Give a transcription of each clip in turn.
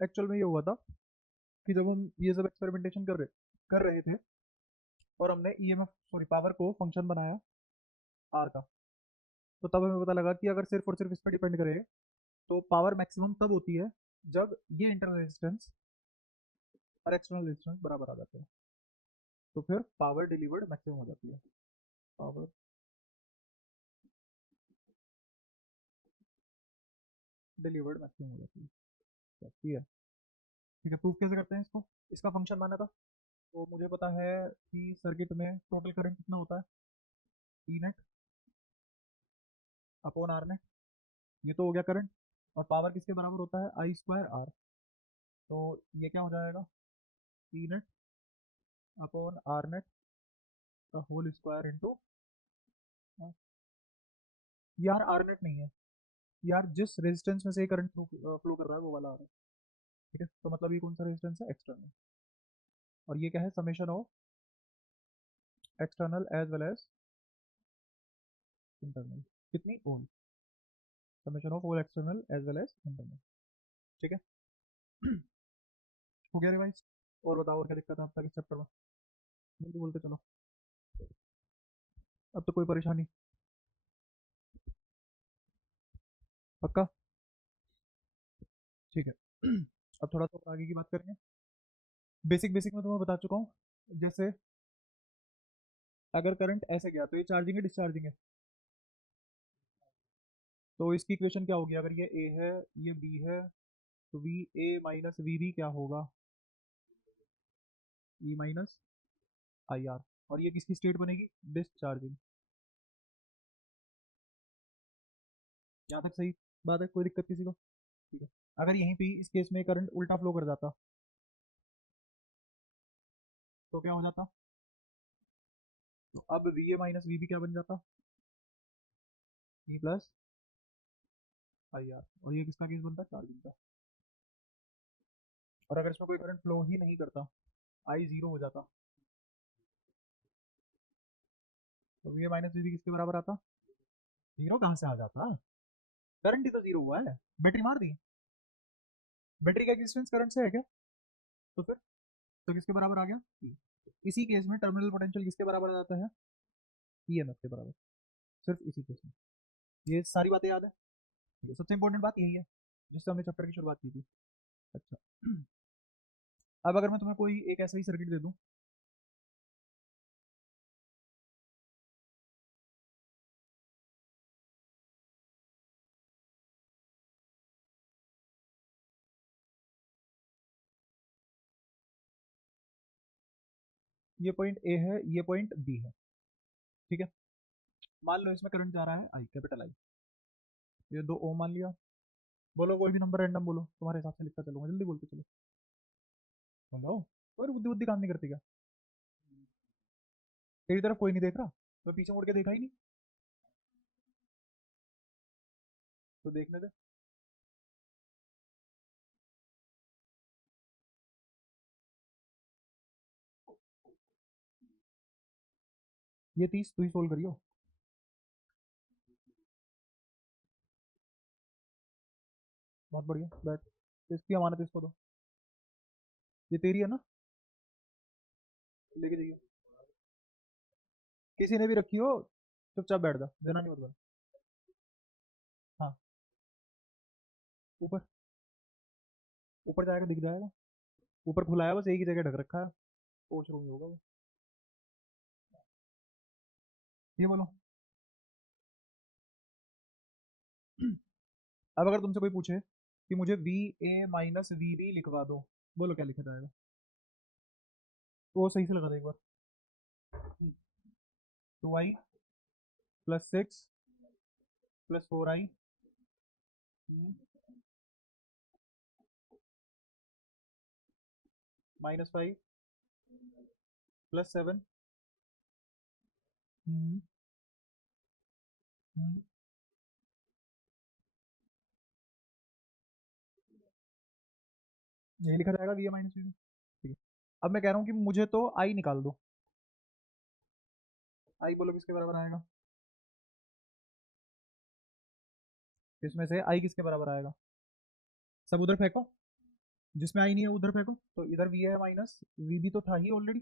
Actual में ये हुआ था कि जब हम ये सब एक्सपेरिमेंटेशन कर रहे थे और हमने ईएमएफ सॉरी पावर को फंक्शन बनाया आर का, तो तब हमें पता लगा कि अगर सिर्फ और सिर्फ इस पर डिपेंड करें तो पावर मैक्सिमम तब होती है जब ये इंटरनल रेजिस्टेंस और एक्सटर्नल रेजिस्टेंस बराबर आ जाते हैं, तो फिर पावर डिलीवर्ड मैक्सिमम हो जाती है। पावर डिलीवर्ड मैक्सिमम हो जाती है। क्लियर? ठीक है, प्रूफ कैसे करते हैं इसको? इसका फंक्शन माना था, तो मुझे पता है कि सर्किट में टोटल करंट कितना होता है, ई नेट अपॉन आर नेट। ये तो हो गया करंट। और पावर किसके बराबर होता है, आई स्क्वायर आर। तो ये क्या हो जाएगा, ई नेट अपॉन आर नेट का होल स्क्वायर इंटू, यार आर नेट नहीं है यार, जिस रेजिस्टेंस में से ये करंट फ्लो कर रहा है वो वाला आ रहा है। ठीक है, तो मतलब ये कौन सा रेजिस्टेंस है, एक्सटर्नल। और ये क्या है, summation of external as well as internal. कितनी, ohm. Summation of all external as well as internal. ठीक है। हो गया रिवाइज। और बताओ, और क्या दिक्कत है आपका इस चैप्टर में? जल्दी बोलते चलो, अब तो कोई परेशानी? पक्का? ठीक है। अब थोड़ा सा आगे की बात करेंगे। बेसिक बेसिक में तुम्हें बता चुका हूँ। जैसे अगर करंट ऐसे गया तो ये चार्जिंग है डिस्चार्जिंग है? तो इसकी इक्वेशन क्या होगी, अगर ये ए है ये बी है, तो V A minus V B क्या होगा, ई माइनस आई आर। और ये किसकी स्टेट बनेगी, डिस्चार्जिंग। यहाँ तक सही बात है, कोई दिक्कत किसी को? ठीक है। अगर यहीं पे इस केस में करंट उल्टा फ्लो कर जाता तो क्या हो जाता, तो अब V A minus V B क्या बन जाता, ई प्लस आई आर। और ये किसका केस बनता, चार्जिंग का। और अगर इसमें कोई करंट फ्लो ही नहीं करता, आई जीरो हो जाता, तो V A minus V B किसके बराबर आता, जीरो कहाँ से आ जाता, करंट ही तो जीरो हुआ है, बैटरी मार दी। बैटरी का एक्सिस्टेंस करंट से है क्या? तो फिर तो किसके बराबर आ गया, E। इसी केस में टर्मिनल पोटेंशियल किसके बराबर आ जाता है, ईएमएफ के बराबर। सिर्फ इसी केस में। ये सारी बातें याद है? ये सबसे इंपॉर्टेंट बात यही है जिससे हमने चैप्टर की शुरुआत की थी। अच्छा। अब अगर मैं तुम्हें कोई एक ऐसा ही सर्किट दे दूं, ये पॉइंट ए है ये पॉइंट बी है, ठीक है। मान लो इसमें करंट जा रहा है आई, कैपिटल आई। ये 2 ओम मान लिया। बोलो कोई भी नंबर रैंडम बोलो, तुम्हारे हिसाब से लिखता चलूंगा, जल्दी बोलते चलो। बोलो। और बुद्धि बुद्धि काम नहीं करती क्या? तेरी तरफ कोई नहीं देख रहा, तो पीछे मुड़ के देखा ही नहीं, तो देखने दे। ये 30 तू ही सोल्व करियो। बहुत बढ़िया, बैठ। इसकी अमानत इसको दो। ये तेरी है ना, लेके जाइए। किसी ने भी रखी हो, चुपचाप बैठ जा, देना नहीं मतलब। हाँ, ऊपर। ऊपर जाएगा दिख जाएगा। ऊपर खुला है, बस एक ही जगह ढक रखा है, वॉशरूम ही होगा वो। ये बोलो। अब अगर तुमसे कोई पूछे कि मुझे V A minus V B लिखवा दो, बोलो क्या लिखा जाएगा? तो वो सही से लगा दो एक बार। 2i + 6 + 4i -5 +7। यही लिखा जाएगा V A minus V B. ठीक है। अब मैं कह रहा हूँ कि मुझे तो आई निकाल दो। आई बोलो किसके बराबर आएगा, इसमें से आई किसके बराबर आएगा? सब उधर फेंको, जिसमें आई नहीं है उधर फेंको, तो इधर वी है माइनस वी भी तो था ही ऑलरेडी,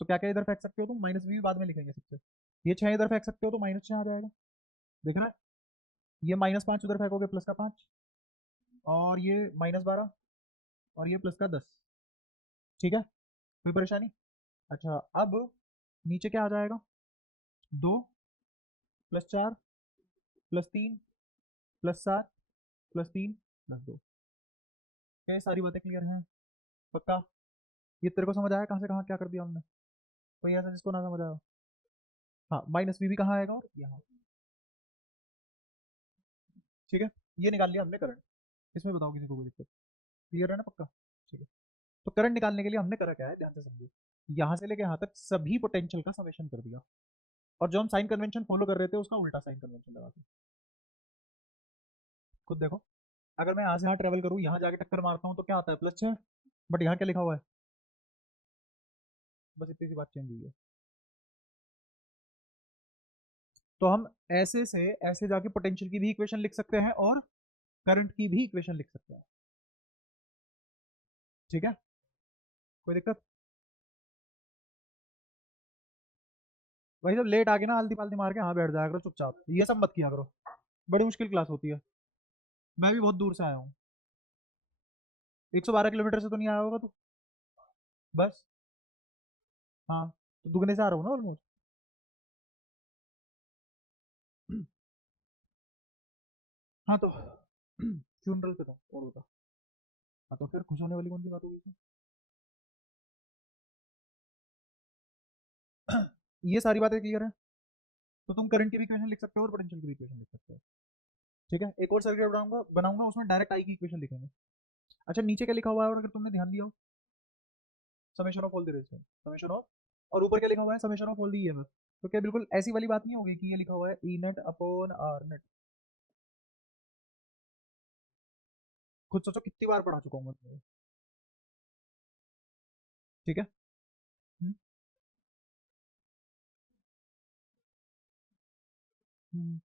तो क्या क्या इधर फेंक सकते हो तुम, माइनस वी भी बाद में लिखेंगे सबसे, ये 6 इधर फेंक सकते हो तो माइनस 6 आ जाएगा, देख रहा है, ये -5 उधर फेंकोगे प्लस का 5, और ये -12, और ये प्लस का 10, ठीक है, कोई परेशानी। अच्छा अब नीचे क्या आ जाएगा, 2 +4 +3 +7 +3 +2, क्या ये सारी बातें क्लियर हैं, पक्का, ये तेरे को समझ आया कहाँ से कहाँ क्या कर दिया हमने, कोई ऐसा जिसको ना समझ आया। हाँ माइनस वी भी कहाँ आएगा, और यहाँ, ठीक है, ये निकाल लिया हमने करंट, इसमें बताओ किसी को कोई दिक्कत, क्लियर है ना पक्का, ठीक है। तो करंट निकालने के लिए हमने करा क्या है, ध्यान से समझिए, यहाँ से लेके यहाँ तक सभी पोटेंशियल का समेशन कर दिया, और जो हम साइन कन्वेंशन फॉलो कर रहे थे उसका उल्टा साइन कन्वेंशन लगा दिया, खुद देखो, अगर मैं यहाँ से यहाँ ट्रेवल करूँ, यहाँ जाके टक्कर मारता हूँ तो क्या आता है +6, बट यहाँ क्या लिखा हुआ है, बस इतनी सी बात चेंज हुई है। तो हम ऐसे से ऐसे जाके पोटेंशियल की भी इक्वेशन लिख सकते हैं और करंट की भी इक्वेशन लिख सकते हैं, ठीक है, कोई दिक्कत। भाई जब लेट आके ना आलती पालती मार के हाँ बैठ जाया करो चुपचाप, ये सब मत किया करो, बड़ी मुश्किल क्लास होती है, मैं भी बहुत दूर से आया हूँ, 112 किलोमीटर से तो नहीं आया होगा तू, बस, हाँ, तो दुगने से आ रहा हूँ ना ऑलमोस्ट। हाँ तो फ्यूनरल पे था और होता, हाँ तो फिर खुश होने वाली कौन सी बात होगी इसमें? ये सारी बातें क्लियर है, तो तुम करंट की भी इक्वेशन लिख सकते हो और पोटेंशियल की भी इक्वेशन लिख सकते हो, ठीक है, एक और सर्किट बनाऊंगा बनाऊंगा उसमें डायरेक्ट आई की इक्वेशन लिखेंगे। अच्छा नीचे क्या लिखा हुआ है, और अगर तुमने ध्यान दिया हो, summation of all the resistance, summation of, और ऊपर क्या लिखा हुआ है, summation of all the EMF, तो क्या बिल्कुल ऐसी वाली बात नहीं होगी कि ये लिखा हुआ है ई नेट अपॉन आर नेट, खुद सोचो कितनी बार पढ़ा चुका हूँ मैं तुम्हें, ठीक है। हम्म, हम्म,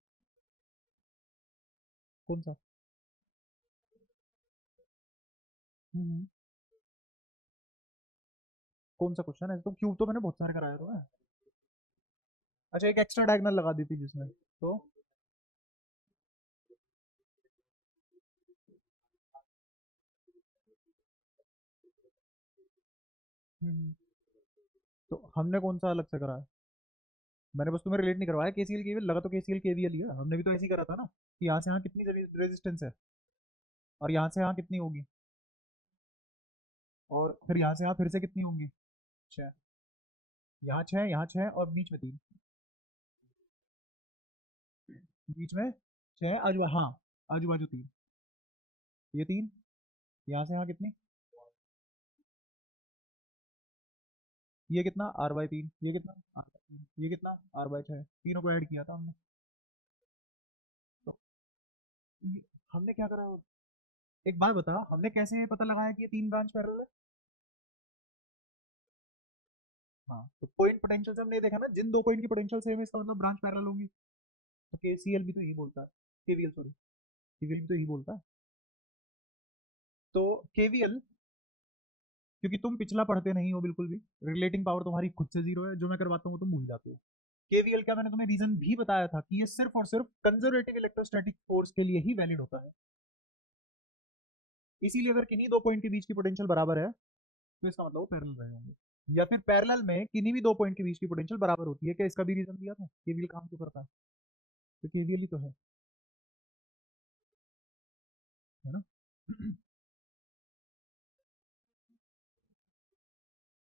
कौन सा, हम्म, कौन सा क्वेश्चन है, तो क्यूब तो मैंने बहुत सारे कराया तो है। अच्छा एक एक्स्ट्रा डायगोनल लगा दी थी जिसमें, तो हम्म, तो हमने कौन सा अलग से कराया, मैंने बस तुम्हें रिलेट नहीं करवाया, केसीएल केवीएल लगा, तो केसीएल केवीएल ही है, हमने भी तो ऐसे ही करा था ना, कि यहाँ से यहाँ कितनी रेजिस्टेंस है, और यहाँ से यहाँ कितनी होगी, और फिर यहाँ से यहाँ फिर से कितनी होंगी, 6, यहाँ 6 यहाँ 6 और बीच में 3, बीच में 6 आजू, हाँ आजू बाजू 3, ये 3, यहाँ से यहाँ कितनी, ये कितना r/3, ये कितना r/3, ये कितना r/6, तीनों को ऐड किया था हमने, तो हमने क्या करा, एक बात बता, हमने कैसे पता लगाया कि ये 3 ब्रांच पैरेलल है, हाँ तो पॉइंट पोटेंशियल से हमने ये देखा ना, जिन दो पॉइंट की पोटेंशियल सेम है इसका मतलब ब्रांच पैरेलल होगी, तो केसीएल भी तो यही बोलता है, केवीएल सॉरी, केवीएल भी तो यही बोलता है, तो केवीएल, क्योंकि तुम पिछला पढ़ते नहीं हो बिल्कुल भी, रिलेटिंग पावर तुम्हारी खुद से जीरो है, जो मैं करवाता हूँ तुम भूल जाते हो, केवीएल का मैंने तुम्हें रीजन भी बताया था कि ये सिर्फ और सिर्फ कंजर्वेटिव इलेक्ट्रोस्टैटिक फोर्स के लिए ही वैलिड होता है, इसीलिए अगर किन्हीं दो पॉइंट के बीच की पोटेंशियल बराबर है तो इसका मतलब वो पैरेलल रहे होंगे, या फिर पैरेलल में किन्हीं भी दो पॉइंट के बीच की पोटेंशियल बराबर होती है, क्या इसका भी रीजन दिया था, केवीएल काम क्यों करता है, तो केवीएल ही तो है ना।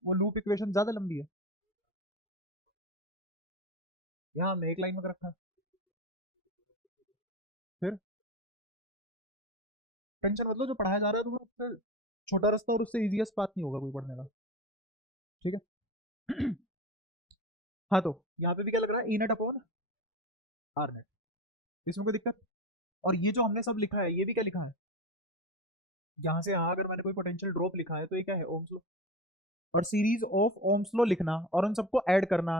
वो लूप इक्वेशन ज्यादा लंबी है, यहाँ हमने एक लाइन में कर रखा है, फिर टेंशन मतलब जो पढ़ाया जा रहा है तो उससे छोटा रास्ता और उससे इजीएस्ट पाथ नहीं होगा कोई पढ़ने का, ठीक है। हाँ तो यहाँ पे भी क्या लग रहा है, ई नेट अपॉन आर नेट, इसमें कोई दिक्कत, और ये जो हमने सब लिखा है ये भी क्या लिखा है, यहाँ से यहाँ अगर मैंने कोई पोटेंशियल ड्रॉप लिखा है तो ये क्या है, ओम्स लॉ, और सीरीज ऑफ ओम्स लॉ लिखना और उन सबको ऐड करना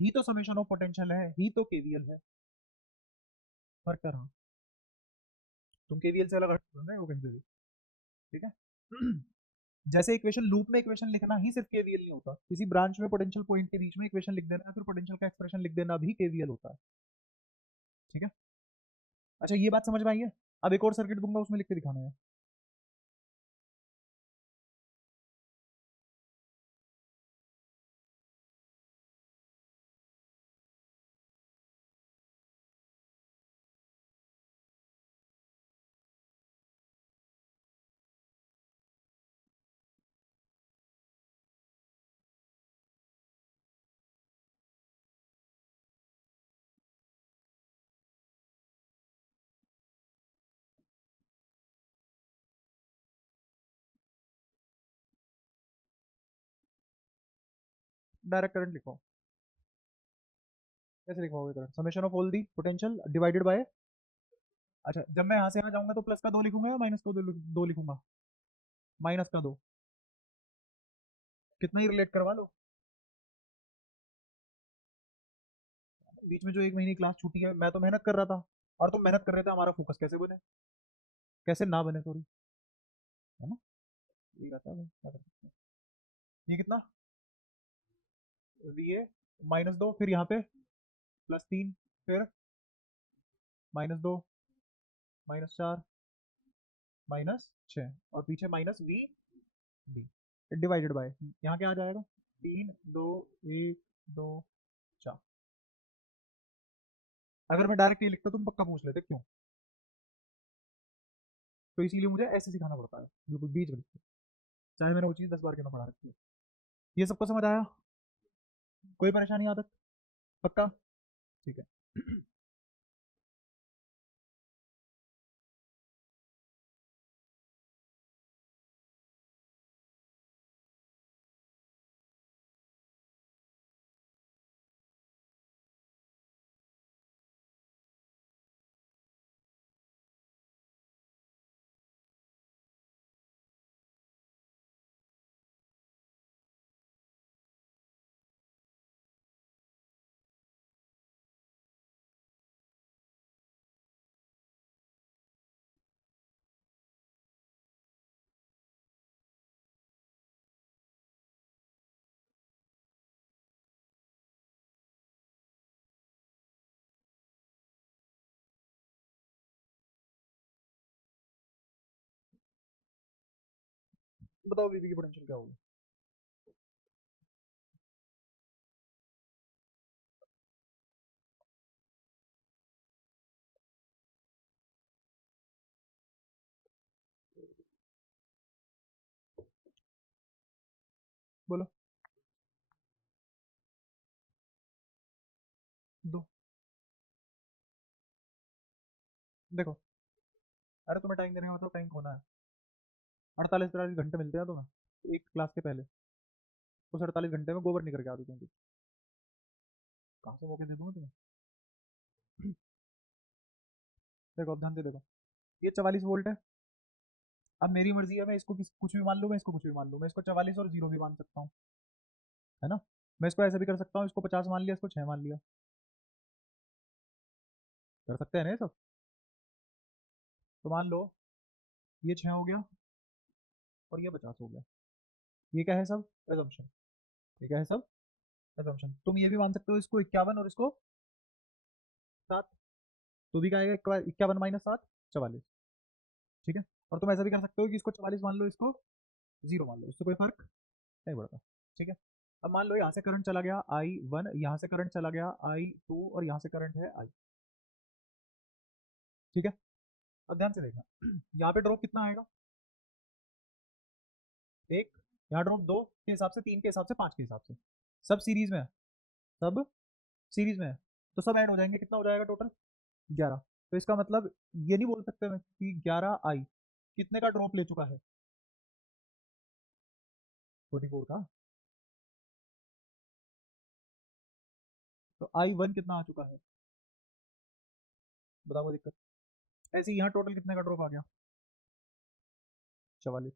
ही तो समेशन ऑफ पोटेंशियल है, ही तो केवीएल है, फर्क कर रहा, तुम केवीएल से अलग हट रहे हो कहीं से भी, ठीक है। जैसे इक्वेशन लूप में इक्वेशन लिखना ही सिर्फ केवीएल नहीं होता, किसी ब्रांच में पोटेंशियल पॉइंट के बीच में इक्वेशन लिख देना या फिर पोटेंशियल का एक्सप्रेशन लिख देना भी केवीएल होता है। ठीक है, अच्छा ये बात समझ में आई है। अब एक और सर्किट दूंगा, उसमें लिख के दिखाना है। डायरेक्ट करंट लिखो। कैसे लिखोगे current? Summation of all the potential divided by, अच्छा जब मैं यहाँ से यहाँ जाऊंगा तो प्लस का 2 लिखूंगा या माइनस का 2 लिखूंगा? माइनस का 2। कितना ही रिलेट करवा लो, बीच में जो 1 महीने क्लास छूटी है, मैं तो मेहनत कर रहा था और तुम मेहनत कर रहे थे, हमारा फोकस कैसे बने, कैसे ना बने, सॉरी, है ना? ये रहता है, क्या कर सकते हैं। ये कितना, ये -2, फिर यहाँ पे +3, फिर -2, -4, -6, और पीछे minus V D divided by, यहाँ क्या आ जाएगा, 3 2 1 2 4। अगर मैं डायरेक्ट ये लिखता तुम पक्का पूछ लेते क्यों, तो इसीलिए मुझे ऐसे सिखाना पड़ता है, बिल्कुल बीच में लिखते, चाहे मैंने वो चीज़ 10 बार क्यों ना पढ़ा रखी है। ये सबको समझ आया? कोई परेशानी आदत? पक्का? ठीक है। बताओ बीबी की पोटेंशियल क्या होगी? बोलो। दो। देखो, अरे तुम्हें टाइम देने का मतलब टाइम खोना है। 48 48 घंटे मिलते हैं तुम्हें एक क्लास के पहले, उस 48 घंटे में गोबर नहीं करके आते तुम, कहाँ से मौके दे दूंगा तुम्हें? देखो अब ध्यान से देखो, ये 44 वोल्ट है। अब मेरी मर्जी है, मैं इसको कुछ भी मान लूँ, मैं इसको कुछ भी मान लूँ, मैं इसको 44 और 0 भी मान सकता हूँ, है ना? मैं इसको ऐसे भी कर सकता हूँ, इसको 50 मान लिया, इसको 6 मान लिया, कर सकते हैं ना ये सब? तो मान लो ये 6 हो गया और ये 50 हो गया, ये क्या है सब? एजम्पशन। ये क्या है सब? एजम्पशन। तुम ये भी मान सकते हो इसको 51 और इसको 7, तो भी क्या आएगा, 51 -7 44। ठीक है, और तुम ऐसा भी कर सकते हो कि इसको 44 मान लो, इसको 0 मान लो, उससे कोई फर्क नहीं पड़ता। ठीक है, अब मान लो यहाँ से करंट चला गया I1, यहाँ से करंट चला गया I2 और यहाँ से करंट है I। ठीक है, अब ध्यान से देखना, यहाँ पे ड्रॉप कितना आएगा, 1, यहाँ ड्रॉप 2 के हिसाब से, 3 के हिसाब से, 5 के हिसाब से, सब सीरीज में है, सब सीरीज में है, तो सब ऐड हो जाएंगे, कितना हो जाएगा टोटल, 11। तो इसका मतलब ये नहीं बोल सकते मैं कि 11 I कितने का ड्रॉप ले चुका है, 24 का। तो I1 कितना आ चुका है, बताओ दिक्कत। ऐसे ही यहाँ टोटल कितने का ड्रॉप आ गया, 44।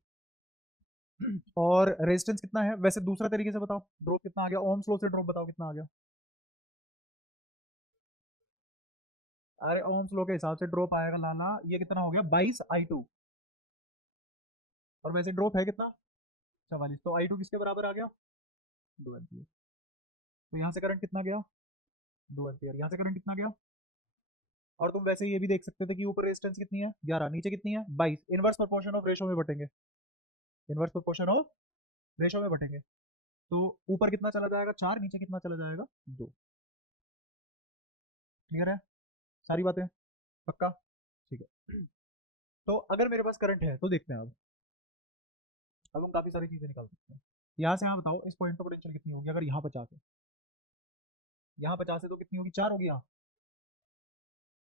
और रेजिस्टेंस कितना है, वैसे दूसरा तरीके से बताओ ड्रॉप कितना आ गया, ओम्स लॉ से ड्रॉप बताओ कितना आ गया। अरे ओम्स लॉ के हिसाब से ड्रॉप आएगा लाला, ये कितना हो गया, 22 I2। और वैसे ड्रॉप है कितना 44, तो I2 किसके बराबर आ गया 2 एम्पियर। तो यहाँ से करंट कितना गया 2 एम्पियर, यहाँ से करंट कितना गया। और तुम वैसे ये भी देख सकते थे कि ऊपर रेजिस्टेंस कितनी है 11, नीचे कितनी है 22, इनवर्स प्रोपोर्शन ऑफ रेशो में बटेंगे, इनवर्स प्रोपोर्शन ऑफ रेशो में बटेंगे। तो ऊपर कितना चला जाएगा 4, नीचे कितना चला जाएगा 2। क्लियर है सारी बातें, पक्का, ठीक है। तो अगर मेरे पास करंट है तो देखते हैं अब हम काफी सारी चीजें निकाल सकते हैं। यहाँ से यहाँ बताओ इस पॉइंट पर पोटेंशियल कितनी होगी, अगर यहाँ 50 है, यहाँ 50 है तो कितनी होगी 4 होगी, यहाँ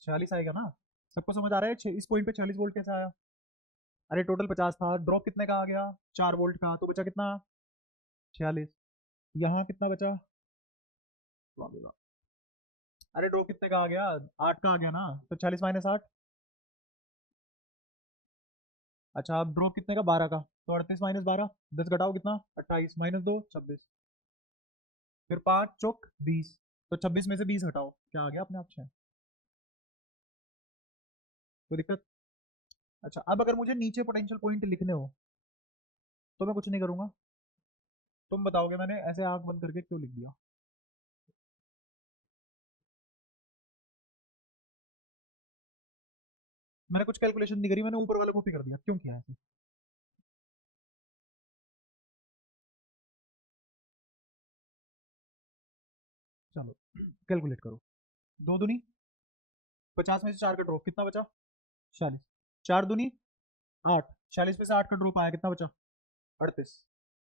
46 आएगा ना। सबको समझ आ रहा है इस पॉइंट पे 46 वोल्ट कैसे आया। अरे टोटल 50 था, ड्रॉप कितने का आ गया 4 वोल्ट का, तो बचा कितना 46। यहाँ कितना बचा, अरे ड्रॉप कितने का आ गया 8 का आ गया ना, तो 40 माइनस 8, अच्छा अब ड्रॉप कितने का 12 का, तो 38 माइनस 12, 10 घटाओ कितना 28 माइनस 2 26, फिर 5 चौक 20, तो 26 में से 20 हटाओ क्या आ गया अपने आप 6। कोई दिक्कत। अच्छा अब अगर मुझे नीचे पोटेंशियल पॉइंट लिखने हो तो मैं कुछ नहीं करूंगा, तुम बताओगे मैंने ऐसे आंख बंद करके क्यों लिख दिया। मैंने कुछ कैलकुलेशन नहीं करी, मैंने ऊपर वाले कॉपी कर दिया, क्यों किया ऐसे। चलो कैलकुलेट करो, 2 दूनी 50 में से 4 का ड्रॉप कितना बचा 46, 4 दूनी 8, 46 में से 8 का ड्रॉप आया कितना बचा 38,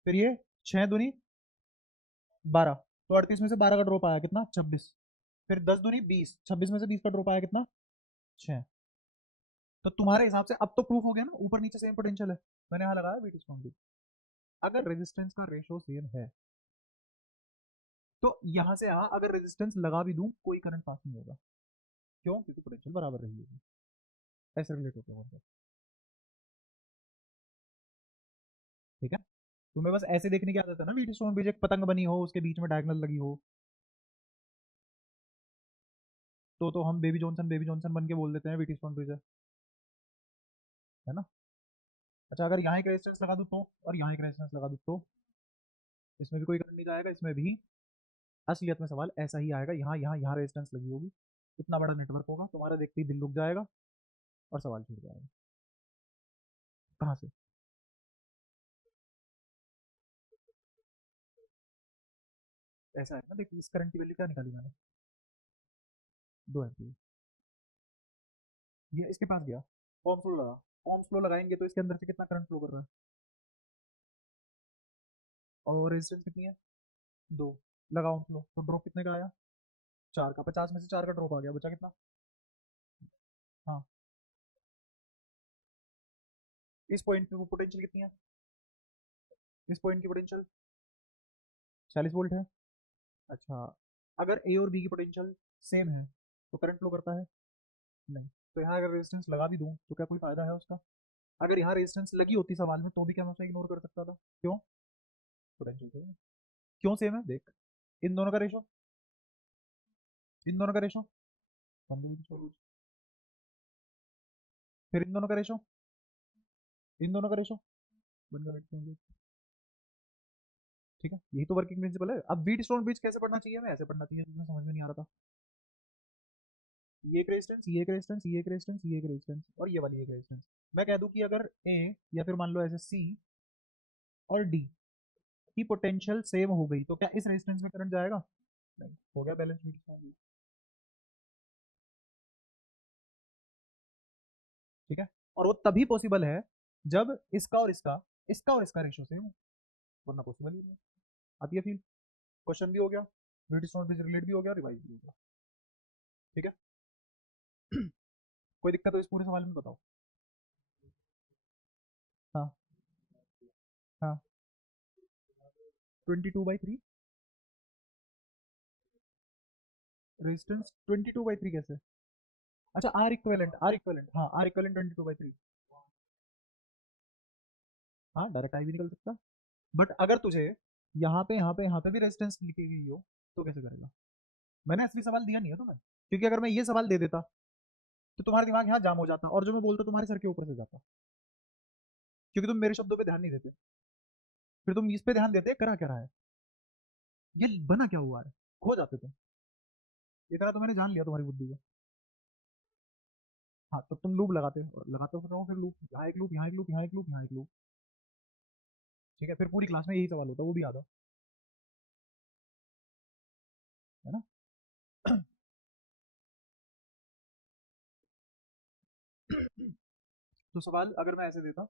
फिर ये 6 दूनी 12, तो 38 में से 12 का ड्रॉप आया कितना 26, फिर 10 दूनी 20, 26 में से 20 का ड्रॉप आया कितना 6। तो तुम्हारे हिसाब से अब तो प्रूफ हो गया ना ऊपर नीचे सेम पोटेंशियल है, मैंने यहाँ लगाया वीटी स्ट्रॉन्ग। अगर रेजिस्टेंस का रेशो सेम है तो यहाँ से यहाँ अगर रेजिस्टेंस लगा भी दूं कोई करंट पास नहीं होगा, क्यों, क्योंकि पोटेंशियल बराबर रही होगी। ऐसे रिलेट होता है, ठीक है। तुम्हें बस ऐसे देखने की आदत है ना, वीटी स्टोन ब्रिज एक पतंग बनी हो उसके बीच में डायगोनल लगी हो, तो हम बेबी जॉनसन बन के बोल देते हैं वीटी स्टोन ब्रिज है ना। अच्छा अगर यहाँ एक रेजिस्टेंस लगा दूं तो, और यहाँ एक रेजिस्टेंस लगा दूं तो, इसमें भी कोई करंट नहीं जाएगा, इसमें भी। असलियत में सवाल ऐसा ही आएगा, यहाँ यहाँ यहाँ रेजिस्टेंस लगी होगी, इतना बड़ा नेटवर्क होगा, तुम्हारा देखते ही दिल रुक जाएगा और सवाल छूट जाएगा। कहाँ से, ऐसा है ना, देखिए इस करंट की वैल्यू क्या निकाली मैंने 2 एम्पीयर, ये इसके पास गया, ओम फ्लो लगा, ओम फ्लो लगाएंगे तो इसके अंदर से कितना करंट फ्लो कर रहा है, और रेजिस्टेंस कितनी है 2, लगा ओम फ्लो, तो ड्रॉप कितने का आया 4 का, 50 में से 4 का ड्रॉप आ गया, बचा कितना। हाँ इस पॉइंट पे पोटेंशियल कितनी है, इस पॉइंट की पोटेंशियल 40 वोल्ट है। अच्छा अगर ए और बी की पोटेंशियल सेम है तो करंट फ्लो करता है नहीं, तो यहाँ अगर रेजिस्टेंस लगा भी दूं तो क्या कोई फायदा है उसका, अगर यहाँ रेजिस्टेंस लगी होती सवाल में तो भी क्या मैं उसे इग्नोर कर सकता था, क्यों, पोटेंशियल सेम है। क्यों सेम है देख, इन दोनों का रेशो, इन दोनों का रेशो 1:4, फिर इन दोनों का रेशो, इन दोनों का रेशो 1:8, ठीक है, यही तो वर्किंग प्रिंसिपल है। अब बीट स्टोन ब्रिज कैसे पढ़ना चाहिए, मैं ऐसे पढ़ना चाहिए, मुझे समझ में नहीं आ रहा था। ये एक रेजिस्टेंस, ये एक रेजिस्टेंस, ये एक रेजिस्टेंस, ये एक रेजिस्टेंस, और ये वाली एक रेजिस्टेंस। मैं कह दूं कि अगर ए, या फिर मान लो ऐसे सी और डी की पोटेंशियल सेम हो गई तो क्या इस रेजिस्टेंस में करंट जाएगा, नहीं, हो गया बैलेंस बीट स्टोन ब्रिज, ठीक है। और वो तभी पॉसिबल है जब इसका और इसका रेशियो सेम हो, वरना पॉसिबल ही नहीं है। आती है फील, क्वेश्चन भी हो गया, बीट स्टोन ब्रिज रिलेट भी हो गया, रिवाइज भी हो गया, ठीक है। कोई दिक्कत हो इस पूरे सवाल में बताओ। हाँ हाँ 22/3 रेजिस्टेंस 22/3 कैसे, अच्छा आर इक्वेलेंट हाँ आर इक्वेलेंट 22/3, हाँ डायरेक्ट आई भी निकल सकता, बट अगर तुझे यहाँ पे भी रेजिस्टेंस लिखी गई हो तो कैसे करेगा। मैंने असली सवाल दिया नहीं है तुम्हें, क्योंकि अगर मैं ये सवाल दे देता तो तुम्हारा दिमाग यहाँ जाम हो जाता और जो मैं बोलता तुम्हारे सर के ऊपर से जाता, क्योंकि तुम मेरे शब्दों पे ध्यान नहीं देते, फिर तुम इस पे ध्यान देते करा क्या रहा है, ये बना क्या हुआ है, खो जाते तुम। इतना तो मैंने जान लिया तुम्हारी बुद्धि को। हाँ तो तुम लूप लगाते हो फिर रहो, फिर लूप, यहाँ एक लूप, यहाँ एक लूप, यहाँ एक लूप, यहाँ एक लूप। ठीक है, फिर पूरी क्लास में यही सवाल होता है, वो भी याद है ना। तो सवाल अगर मैं ऐसे देता,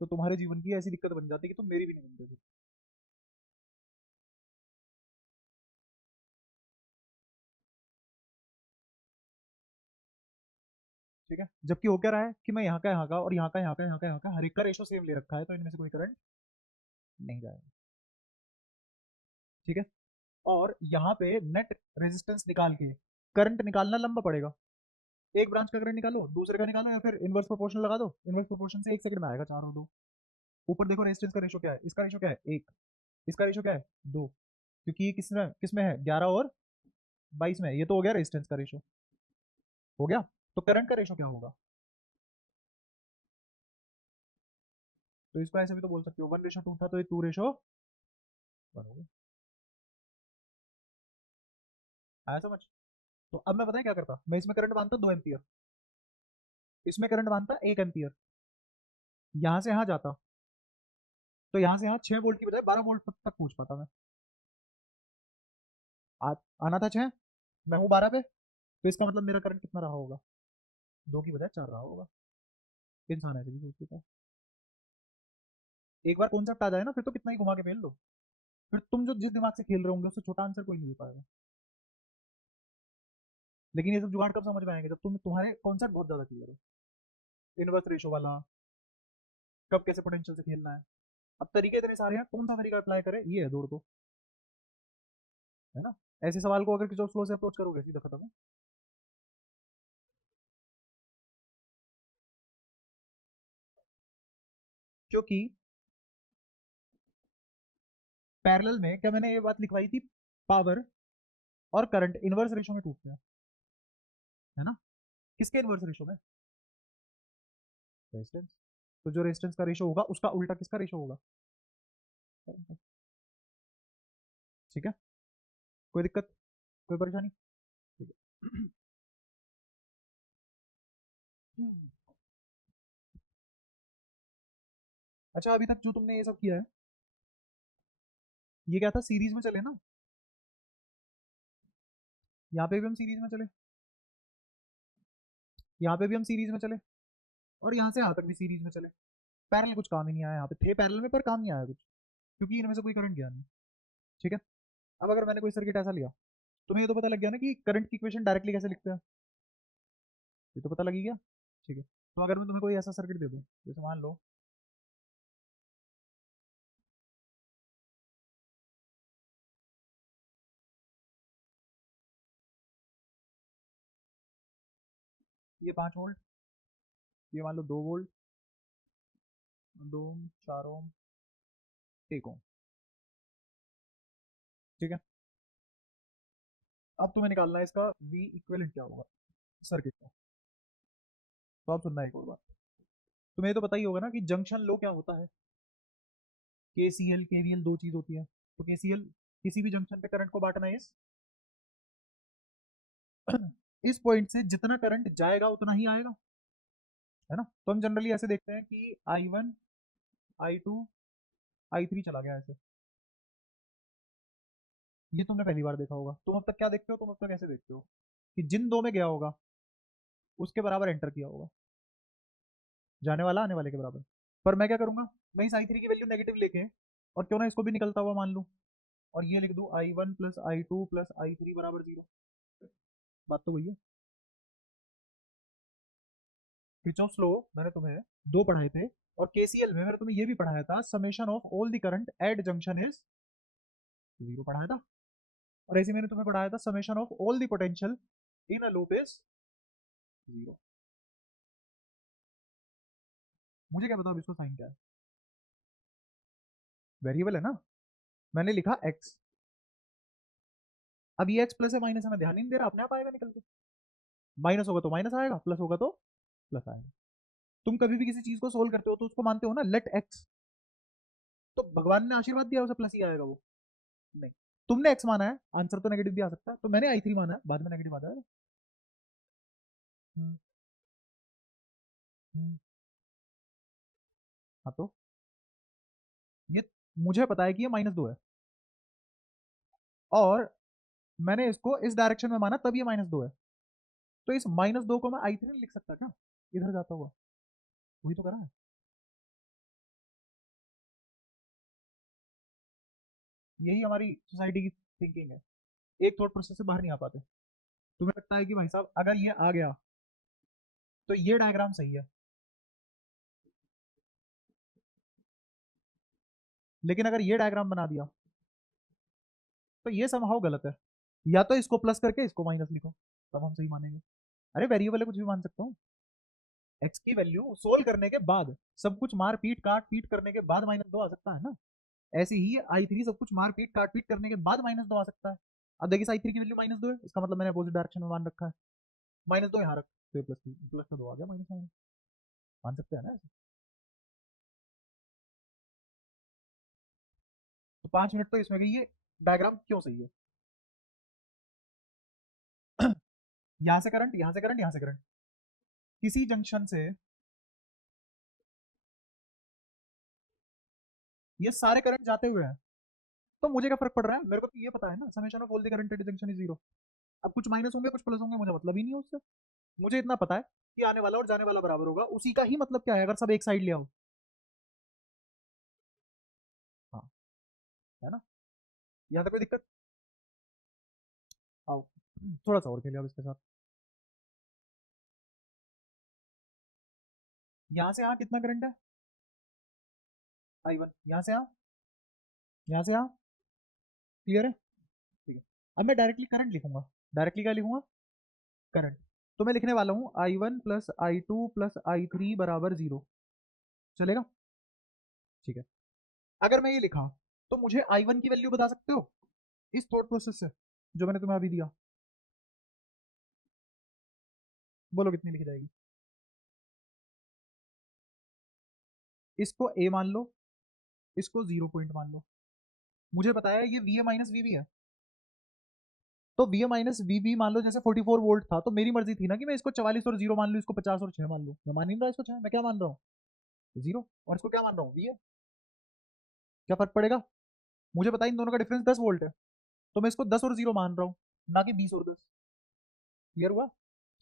तो तुम्हारे जीवन की ऐसी दिक्कत बन जाती कि तुम मेरी भी नहीं बनते थे। ठीक है, जबकि हो क्या रहा है कि मैं यहाँ का यहाँ का और यहाँ का यहाँ का यहाँ का यहाँ का हर एक का रेशो सेम ले रखा है, तो इनमें से कोई करंट नहीं जाएगा। ठीक है, और यहाँ पे नेट रेजिस्टेंस निकाल के करंट निकालना लंबा पड़ेगा। एक ब्रांच का करंट निकालो, दूसरे का निकालो, या फिर इनवर्स प्रोपोर्शन लगा दो, इनवर्स प्रोपोर्शन से 1 सेकंड में आएगा 4 और 2। ऊपर देखो रेजिस्टेंस का रेशो क्या है, इसका रेशो क्या है 1, इसका रेशो क्या है 2, क्योंकि ये किसमें है 11 और 22 में, ये तो हो गया रेजिस्टेंस का रेशो, हो गया। तो करंट का रेशो क्या होगा, तो इसको ऐसे भी तो बोल सकते हो 1:2 था, तो ये 2:1 होगा। आया समझ। तो अब मैं पता है क्या करता, मैं इसमें करंट मानता 2 एम्पियर, इसमें करंट मानता 1 एम्पियर, यहां से यहां जाता, तो यहां से यहां 6 वोल्ट की बजाय 12 वोल्ट तक पूछ पाता मैं। आ, आना था 6, मैं हूँ 12 पे, तो इसका मतलब मेरा करंट कितना रहा होगा, 2 की बजाय 4 रहा होगा। इंसान ऐसे भी सोच लेता है। एक बार कॉन्सेप्ट आ जाए ना, फिर तो कितना ही घुमा के फेल दो, फिर तुम जो जिस दिमाग से खेल रहे होंगे उससे छोटा आंसर कोई नहीं दे पाएगा। लेकिन ये सब जुगाड़ कब समझ में आएंगे, जब तुम्हारे कॉन्सेप्ट बहुत ज्यादा क्लियर हो, इनवर्स रेशो वाला, कब कैसे पोटेंशियल से खेलना है। अब तरीके इतने सारे हैं, कौन सा तरीका अप्लाई करे, ये है दौड़ तो, है ना। ऐसे सवाल को अगर किसी फ्लो से अप्रोच करोगे सीधा खत्म है। क्योंकि पैरेलल में क्या मैंने ये बात लिखवाई थी, पावर और करंट इनवर्स रेशो में टूटते हैं, है ना। किसके इनवर्स रेशो में, रेजिस्टेंस। तो जो रेजिस्टेंस का रेशो होगा उसका उल्टा किसका रेशो होगा, ठीक है। कोई दिक्कत, कोई परेशानी, ठीक है। अच्छा, अभी तक जो तुमने ये सब किया है, ये क्या था, सीरीज में चले ना, यहाँ पे भी हम सीरीज में चले, यहाँ पे भी हम सीरीज में चले, और यहाँ से यहाँ तक भी सीरीज में चले। पैरेलल कुछ काम ही नहीं आया, यहाँ पे थे पैरेलल में पर काम नहीं आया कुछ, क्योंकि इनमें से कोई करंट गया नहीं। ठीक है, अब अगर मैंने कोई सर्किट ऐसा लिया, तुम्हें ये तो पता लग गया ना कि करंट की इक्वेशन डायरेक्टली कैसे लिखते हैं, ये तो पता लग ही गया। ठीक है, तो अगर मैं तुम्हें कोई ऐसा सर्किट दे दूँ, जैसे मान लो ये 5 वोल्ट, ये मान लो 2 वोल्ट, 2 ओम, 4 ओम, 1 ओम। ठीक है, अब तुम्हें निकालना है इसका V इक्विवेलेंट क्या होगा सर्किट का। तो आप सुनना एक और बात, तुम्हें ये तो पता ही होगा ना कि जंक्शन लो क्या होता है, KCL KVL दो चीज होती है। तो KCL किसी भी जंक्शन पे करंट को बांटना है इस पॉइंट से जितना करंट जाएगा उतना ही आएगा, है ना। तो हम जनरली ऐसे देखते हैं कि I1 I2 I3 चला गया ऐसे, ये तुमने पहली बार देखा होगा। तुम अब तक क्या देखते हो, तुम अब तक ऐसे देखते हो कि जिन दो में गया होगा उसके बराबर एंटर किया होगा, जाने वाला आने वाले के बराबर। पर मैं क्या करूंगा, मैं इस I3 की वैल्यू नेगेटिव लेके, और क्यों ना इसको भी निकलता हुआ मान लूं, और ये लिख दूं I1 plus I2 plus I3 बराबर 0। बात तो वही है। किरचॉफ्स लॉ मैंने तुम्हें दो पढ़ाए थे, और KCL में मैंने तुम्हें ये भी पढ़ाया था, summation of all the current eight junction is 0 पढ़ाया था। और ऐसे मैंने तुम्हें पढ़ाया था summation of all the potential in a loop is 0। मुझे क्या पता अब इसको साइन क्या है, वेरिएबल है ना, मैंने लिखा x। अब ये x प्लस है माइनस है मैं ध्यान नहीं दे रहा, अपने आप आएगा निकल के। माइनस होगा तो माइनस आएगा, प्लस होगा तो प्लस आएगा। तुम कभी भी किसी चीज को सोल्व करते हो तो उसको मानते हो ना लेट एक्स, तो भगवान ने आशीर्वाद दिया उसे प्लस ही आएगा वो, नहीं। तुमने एक्स माना है, आंसर तो नेगेटिव भी आ सकता है, तो मैंने आई3 माना है, बाद में नेगेटिव आ जाएगा। हम्म, हम्म, हाँ तो ये मुझे पता है कि ये -2 है, और मैंने इसको इस डायरेक्शन में माना तब ये -2 है, तो इस -2 को मैं आई3 नहीं लिख सकता क्या, इधर जाता हुआ? वही तो करा है। यही हमारी सोसाइटी की थिंकिंग है, एक थॉट प्रोसेस से बाहर नहीं आ पाते। तुम्हें लगता है कि भाई साहब अगर ये आ गया तो ये डायग्राम सही है, लेकिन अगर ये डायग्राम बना दिया तो ये समहाउ गलत है, या तो इसको प्लस करके इसको माइनस लिखो, तब हम सही मानेंगे। अरे वेरिएबल है, कुछ भी मान सकता हूँ। एक्स की वैल्यू सोल्व करने के बाद, सब कुछ मार पीट काट पीट करने के बाद -2 आ सकता है ना, ऐसे ही आई3 सब कुछ मार पीट काट पीट करने के बाद -2 आ सकता है। अब देखिए आई3 की वैल्यू -2 है, इसका मतलब मैंने अपोजिट डायरेक्शन में मान रखा है, -2 यहाँ रख, तो ये प्लस का 2 आ गया, माइनस माइनस मान सकते हैं ना ऐसे। तो 5 मिनट तो इसमें गई, ये डायग्राम क्यों सही है? यहाँ से करंट, यहाँ से करंट, यहाँ से करंट, किसी जंक्शन से ये सारे करंट जाते हुए हैं, तो मुझे क्या फर्क पड़ रहा है, मेरे को तो ये पता है ना, summation of all the current eight junction is zero. अब कुछ माइनस होंगे कुछ प्लस होंगे, मुझे मतलब ही नहीं है उससे, मुझे इतना पता है कि आने वाला और जाने वाला बराबर होगा, उसी का ही मतलब क्या है अगर सब एक साइड ले आओ। हाँ, है ना, यहाँ तक कोई दिक्कत? आओ थोड़ा सा और खेलिए अब इसके साथ। यहाँ से यहाँ कितना करंट है, I1, यहाँ से यहाँ, यहाँ से यहाँ, क्लियर है? ठीक है, अब मैं डायरेक्टली करंट लिखूंगा, डायरेक्टली क्या लिखूंगा, करंट। तो मैं लिखने वाला हूँ I1 plus I2 plus I3 बराबर 0, चलेगा? ठीक है, अगर मैं ये लिखा तो मुझे I1 की वैल्यू बता सकते हो इस थॉट प्रोसेस से जो मैंने तुम्हें अभी दिया? बोलो कितनी लिखी जाएगी? इसको A मान लो, इसको 0 पॉइंट मान लो, मुझे पता है ये VA माइनस VB है, तो VA माइनस VB मान लो, जैसे 44 वोल्ट था, तो मेरी मर्जी थी ना कि मैं इसको 44 और 0 मान लूँ, इसको 50 और 6 मान लूँ, मैं मान नहीं रहा इसको 6, मैं क्या मान रहा हूँ, 0, और इसको क्या मान रहा हूँ, VA। क्या फर्क पड़ेगा, मुझे पता है इन दोनों का डिफरेंस 10 वोल्ट है, तो मैं इसको 10 और 0 मान रहा हूँ, ना कि 20 और 10। क्लियर हुआ?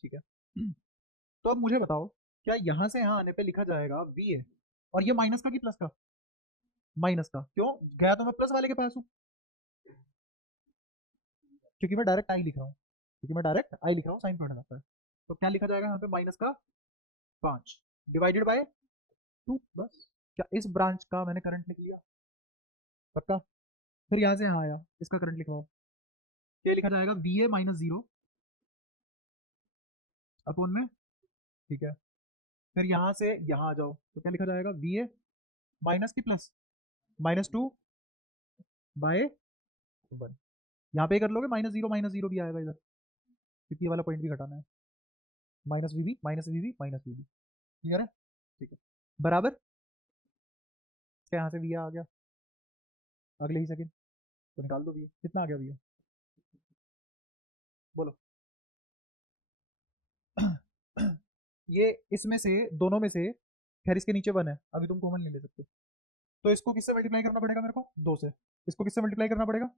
ठीक है। तो अब मुझे बताओ, क्या यहाँ से यहाँ आने पे लिखा जाएगा VA, और ये माइनस का कि प्लस का? माइनस का, क्यों गया तो मैं प्लस वाले के पास हूँ, क्योंकि मैं डायरेक्ट आई लिख रहा हूँ, क्योंकि मैं डायरेक्ट आई लिख रहा हूँ, साइन प्रोडक्ट आता है। तो क्या लिखा जाएगा यहाँ पे, माइनस का 5 डिवाइडेड बाय 2, बस। क्या इस ब्रांच का मैंने करंट लिख लिया? पक्का? फिर यहाँ से यहाँ आया, इसका करंट लिखवाओ, ये लिखा जाएगा VA माइनस 0 अपॉन में, ठीक है। फिर यहाँ से यहाँ आ जाओ, तो क्या लिखा जाएगा, VA माइनस की प्लस, -2 बाय 1। यहाँ पे कर लोगे -0 भी आएगा इधर, क्योंकि ये वाला पॉइंट भी घटाना है, -VB minus VB minus VB। Clear है? ठीक है, बराबर, क्या यहाँ से VA आ गया अगले ही सेकंड, तो निकाल दो VA, कितना आ गया VA, बोलो। ये इसमें से, दोनों में से, खैर इसके नीचे 1 है, अभी तुम कॉमन नहीं ले सकते, तो इसको किससे मल्टीप्लाई करना पड़ेगा मेरे को, 2 से। इसको किससे मल्टीप्लाई करना पड़ेगा,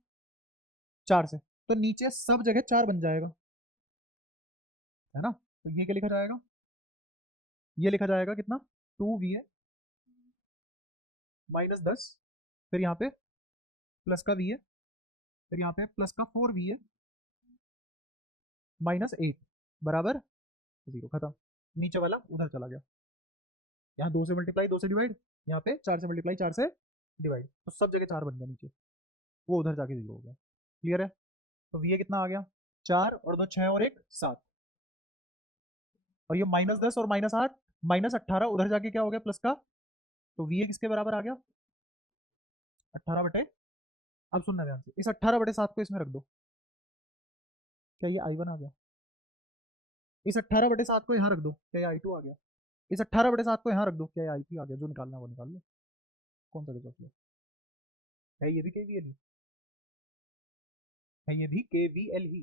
4 से, तो नीचे सब जगह 4 बन जाएगा, है ना? तो ये क्या लिखा जाएगा, ये लिखा जाएगा कितना, 2VA -10, फिर यहाँ पे प्लस का VA, फिर यहाँ पे प्लस का 4VA -8 बराबर 0, खत्म। नीचे वाला उधर चला गया, यहाँ 2 से मल्टीप्लाई 2 से डिवाइड, यहाँ पे 4 से मल्टीप्लाई 4 से डिवाइड, तो सब जगह 4 बन गया नीचे, वो उधर जाके 0 हो गया। क्लियर है? तो VA कितना आ गया, 4 और 2 6 और 1 7, और ये -10 और -8 -18 उधर जाके क्या हो गया, प्लस का, तो VA किसके बराबर आ गया, 18/, अब सुनना ध्यान से, इस 18/7 को इसमें रख दो, क्या ये I1 आ गया? इस 18/7 को यहाँ रख दो, क्या I2 आ गया? इस 18/7 को यहाँ रख दो, क्या I3 आ गया? जो निकालना है वो निकाल लो। कौन सा रिजल्ट है? ये भी KVL ही है, ये भी KVL ही,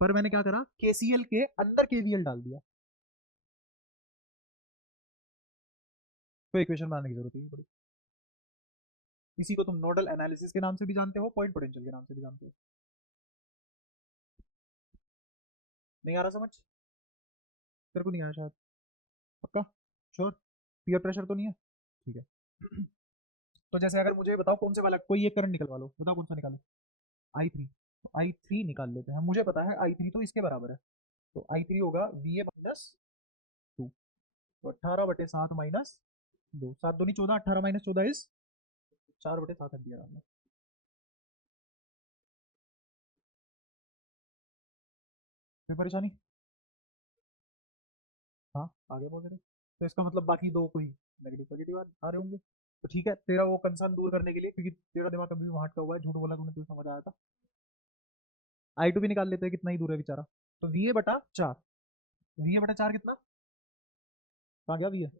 पर मैंने क्या करा, KCL के अंदर KVL डाल दिया, तो इक्वेशन बनाने की जरूरत नहीं पड़ी। इसी को तुम नोडल एनालिसिस के नाम से भी जानते हो, पॉइंट पोटेंशियल के नाम से भी जानते हो। नहीं आ रहा समझ? तेरे को नहीं आया शायद? पक्का? श्योर? पीयर प्रेशर तो नहीं है? ठीक है। तो जैसे अगर मुझे बताओ कौन से वाला, कोई एक करंट निकलवा लो, बताओ कौन सा निकालो? I3। तो I3 निकाल लेते हैं, मुझे पता है I3 तो इसके बराबर है, तो I3 होगा VA माइनस 2, तो 18/7 माइनस 2, 7 दूनी 14, 18 माइनस 14 इज 4/7 एम्पियर आ गया। कोई परेशानी? हाँ आ गया पॉजिटिव, तो इसका मतलब बाकी दो कोई नेगेटिव पॉजिटिव आ रहे होंगे, तो ठीक है, तेरा वो कंसर्न दूर करने के लिए, क्योंकि तेरा दिमाग कभी भी वहां का हुआ है, झूठ बोला तूने, तुझे समझ आया था। I2 भी निकाल लेते हैं, कितना ही दूर है बेचारा, तो VA/4, VA/4 कितना, कहाँ गया VA?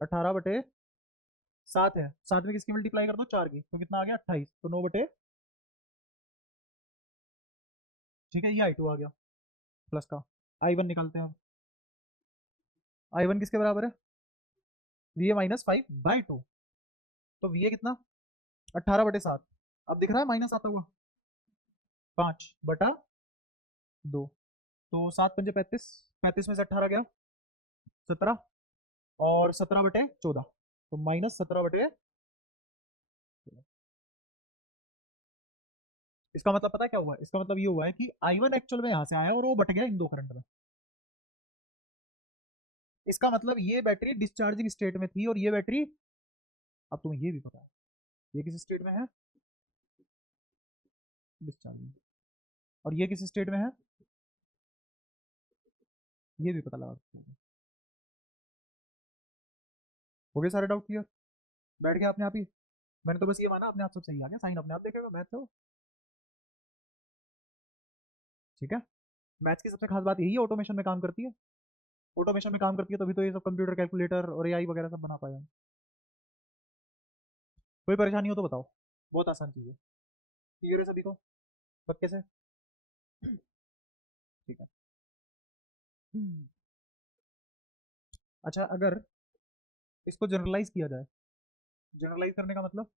18/7 है, 7 में किसकी मल्टीप्लाई कर दो, 4 की, तो कितना आ गया 28, तो 9/, ठीक है, ये I2 आ गया प्लस का। I1 निकालते हैं अब, I1 किसके बराबर है? VA-5/2, तो VA कितना, 18/7, अब दिख रहा है माइनस आता हुआ, 5/2, तो 7×5 = 35, 35 में से 18 गया 17, और 17/14, तो -17/, इसका मतलब पता है क्या हुआ? इसका मतलब ये हुआ है कि I1 एक्चुअल में यहाँ से आया और वो बट गया इन दो करंट में। इसका मतलब ये बैटरी डिस्चार्जिंग स्टेट में थी, और ये बैटरी, अब तुम्हें ये भी पता है ये किस स्टेट में है, डिस्चार्जिंग, और ये किस स्टेट में है, ये भी पता लगा सकते हैं। हो गए सारे डाउट क्लियर? बैठ गया अपने आप ही? मैंने तो बस ये माना अपने आप सब सही आ गया, साइन अपने आप देखेगा मैथ तो, ठीक है। मैथ्स की सबसे खास बात यही है, ऑटोमेशन में काम करती है, ऑटोमेशन में काम करती है, तभी तो ये सब कंप्यूटर कैलकुलेटर और AI वगैरह सब बना पाया। कोई परेशानी हो तो बताओ, बहुत आसान चीज़ है, क्लियर है सभी को पक्के से? ठीक है। अच्छा, अगर इसको जनरलाइज किया जाए, जनरलाइज करने का मतलब,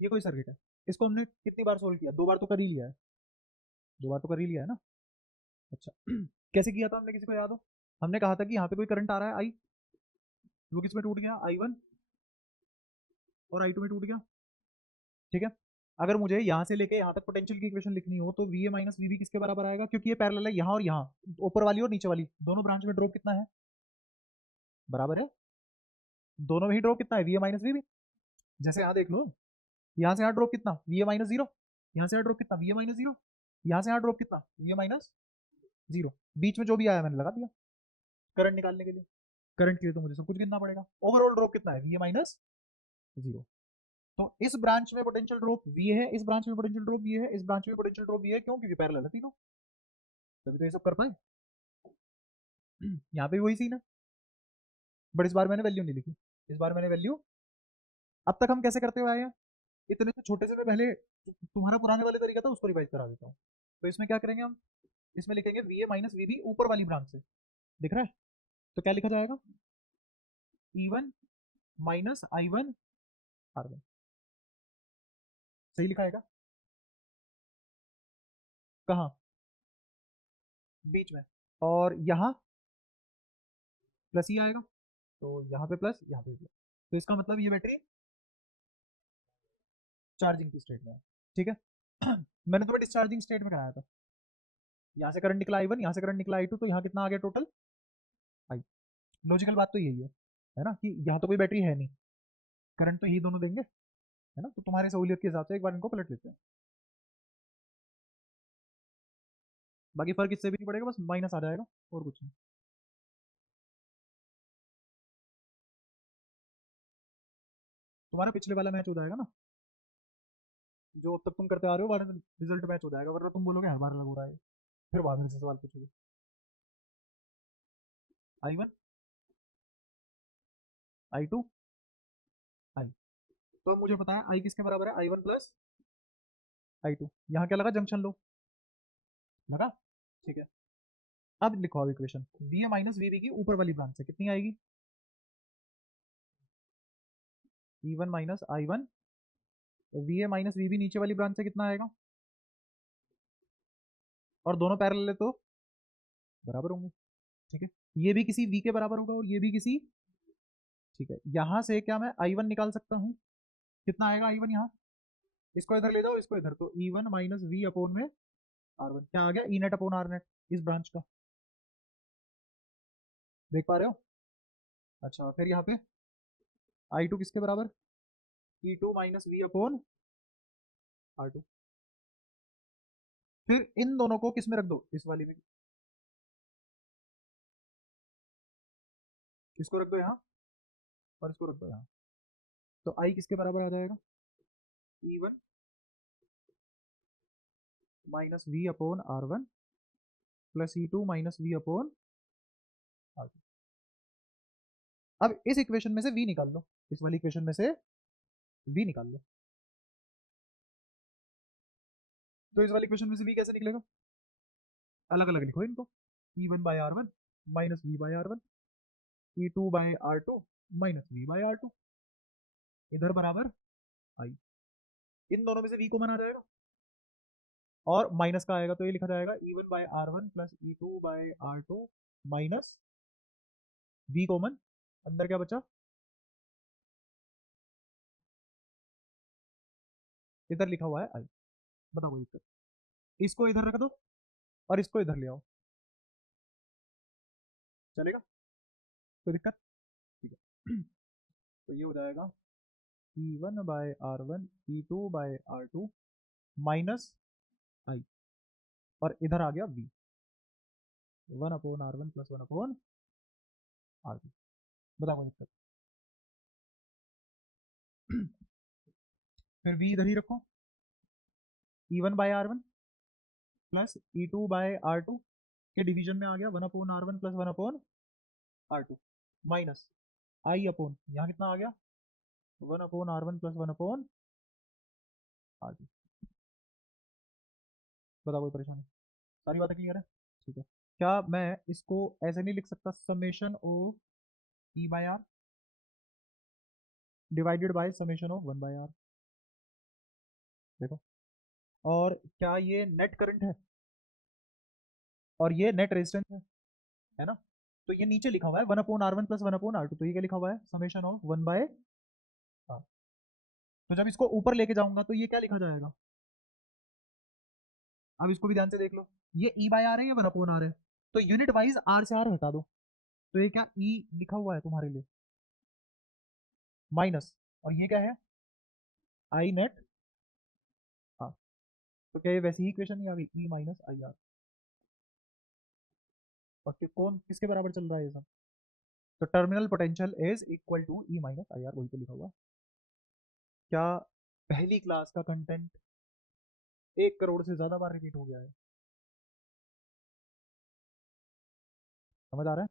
ये कोई सर्किट है, इसको हमने कितनी बार सोल्व किया? 2 बार तो कर ही लिया है, 2 बार तो कर ही लिया है ना। अच्छा, कैसे किया था हमने, किसी को याद हो? हमने कहा था कि यहाँ पे कोई करंट आ रहा है आई, वो किस में टूट गया, I1, और I2 में टूट गया, ठीक है। अगर मुझे यहाँ से लेके यहाँ तक पोटेंशियल की इक्वेशन लिखनी हो, तो VA माइनस VB किसके बराबर आएगा, क्योंकि ये पैरेलल है, यहाँ और यहाँ, ऊपर वाली और नीचे वाली दोनों ब्रांच में ड्रॉप कितना है, बराबर है, दोनों में ही ड्रॉप कितना है, VA माइनस VB। जैसे यहाँ देख लो, यहाँ से यहाँ ड्रॉप कितना, VA-0, यहाँ से यहाँ ड्रॉप कितना, VA-0, यहाँ से यहाँ ड्रॉप कितना, VA-0, बीच में जो भी आया मैंने लगा दिया करंट निकालने के लिए, करंट के लिए तो मुझे सब कुछ गिनना पड़ेगा। ओवरऑल ड्रॉप कितना है, VA-0, तो इस ब्रांच में पोटेंशियल ड्रॉप V है, इस ब्रांच में पोटेंशियल ड्रॉप V है, इस ब्रांच में पोटेंशियल ड्रॉप V है, क्यों? क्योंकि पैरेलल है तीनों, तभी तो ये सब कर पाए। यहाँ पे वही सीन है, बट इस बार मैंने वैल्यू नहीं लिखी, इस बार मैंने वैल्यू, अब तक हम कैसे करते हुए आए हैं, इतने से छोटे से में पहले तुम्हारा पुराने वाले तरीका था उसको रिवाइज करा देता हूँ। तो इसमें क्या करेंगे हम, इसमें लिखेंगे VA माइनस VB ऊपर वाली ब्रांच से, दिख रहा है? तो क्या लिखा जाएगा, E1 माइनस I1 R1, सही लिखा है क्या? कहाँ? बीच में, और यहाँ प्लस ही आएगा, तो यहाँ पे प्लस, यहाँ पे प्लस, तो इसका मतलब ये बैटरी चार्जिंग की स्टेट में है, ठीक है। मैंने तुम्हें डिस्चार्जिंग स्टेट में कराया था, यहाँ से करंट निकला I1, यहाँ से करंट निकला I2, तो यहाँ कितना आ गया टोटल I। लॉजिकल बात तो यही है ना, कि यहाँ तो कोई बैटरी है नहीं, करंट तो ये दोनों देंगे, है ना, तो तुम्हारी सहूलियत के हिसाब से एक बार इनको पलट लेते हैं। बाकी फर्क इससे भी नहीं पड़ेगा, बस माइनस आ जाएगा और कुछ नहीं। तुम्हारा पिछले वाला मैच हो जाएगा ना, जो अब तक तुम करते आ रहे हो वाला रिजल्ट मैच हो जाएगा, वरना तुम बोलोगे हर बार अलग हो रहा है, फिर बाद में से सवाल पूछोगे। I1 I2 I, तो अब मुझे पता है I किसके बराबर है, I1 प्लस I2। यहाँ क्या लगा, जंक्शन लो लगा, ठीक है। अब लिखो अब equation, V A minus V B की ऊपर वाली ब्रांच से कितनी आएगी, E1 minus I1, V A minus V B नीचे वाली ब्रांच से कितना आएगा, और दोनों पैरेलल है तो बराबर होंगे, ठीक है। ये भी किसी v के बराबर होगा और ये भी किसी, ठीक है। यहां से क्या मैं I1 निकाल सकता हूँ, कितना आएगा I1 यहाँ, इसको इधर ले जाओ, इसको इधर, तो E1 माइनस वी अपॉन में R1 क्या आ गया, ई नेट अपॉन आर नेट, इस ब्रांच का, देख पा रहे हो। अच्छा फिर यहाँ पे I2 किसके बराबर, E2 minus V upon R2, फिर इन दोनों को किस में रख दो, इस वाली में, इसको रख दो यहाँ और इसको रख दो यहाँ, तो I किसके बराबर आ जाएगा, E1 minus V upon R1 plus E2 minus V upon R2। अब इस इक्वेशन में से v निकाल लो, इस वाली इक्वेशन में से v निकाल लो, तो इस वाली इक्वेशन में से v कैसे निकलेगा, अलग अलग लिखो इनको, E1 by R1 minus v by R1, E2 by R2 minus v by R2, इधर बराबर I, इन दोनों में से v कॉमन आ जाएगा और माइनस का आएगा तो ये लिखा जाएगा E1 by R1 plus E2 by R2 minus v common, अंदर क्या बचा, इधर लिखा हुआ है I, बताओ कोई दिक्कत, इसको इधर रख दो और इसको इधर ले आओ, चलेगा, कोई दिक्कत, ठीक है। तो ये हो जाएगा E1 bye R1 E2 bye R2 minus I, और इधर आ गया V, 1/R1 प्लस 1/R2, बताओ कोई दिक्कत। फिर V इधर ही रखो, E1 bye R1 plus E2 bye R2 के डिवीजन में आ गया 1/R1 plus 1/R2 minus I upon यहाँ कितना आ गया 1/R1 प्लस 1/R2, बताओ कोई परेशानी, सारी बातें क्लियर है, ठीक है। क्या मैं इसको ऐसे नहीं लिख सकता, summation of E by R divided by summation of 1/R, देखो, और क्या ये नेट करंट है और ये नेट रेजिस्टेंस है ना, तो ये नीचे लिखा हुआ है 1/R1 प्लस 1/R2, तो ये क्या लिखा हुआ है समेशन ऑफ 1/R, तो जब इसको ऊपर लेके जाऊंगा तो ये क्या लिखा जाएगा, अब इसको भी ध्यान से देख लो, ये E बाय आर है, ये 1/R है, तो यूनिट वाइज R से R हटा दो, तो ये क्या E लिखा हुआ है तुम्हारे लिए माइनस, और ये क्या है आई नेट, हाँ, तो क्या ये वैसी ही इक्वेशन नहीं आ गई E माइनस आई आर, और कौन किसके बराबर चल रहा है ये सब, तो terminal potential is equal to E minus I R, वही तो लिखा हुआ। क्या पहली क्लास का कंटेंट 1 करोड़ से ज्यादा बार रिपीट हो गया है, समझ आ रहा है।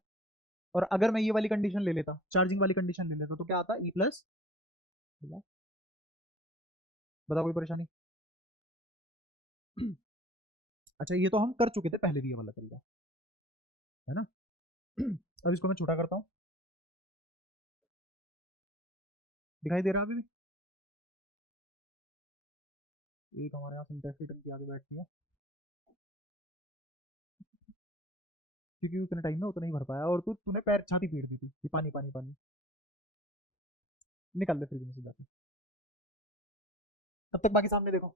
और अगर मैं ये वाली कंडीशन ले लेता, चार्जिंग वाली कंडीशन ले लेता, तो क्या आता E प्लस, बताओ कोई परेशानी। अच्छा ये तो हम कर चुके थे पहले भी, ये वाला तरीका है ना। अब इसको मैं छोटा करता हूँ, दिखाई दे रहा है अभी भी, एक हमारे यहाँ सिंटेक्स की टंकी आगे बैठती है, क्योंकि उतने टाइम में उतना ही भर पाया, और तूने पैर छाती पीट दी थी कि पानी पानी पानी, निकाल दे फ्रिज में से जाके, तब तक बाकी सामने देखो।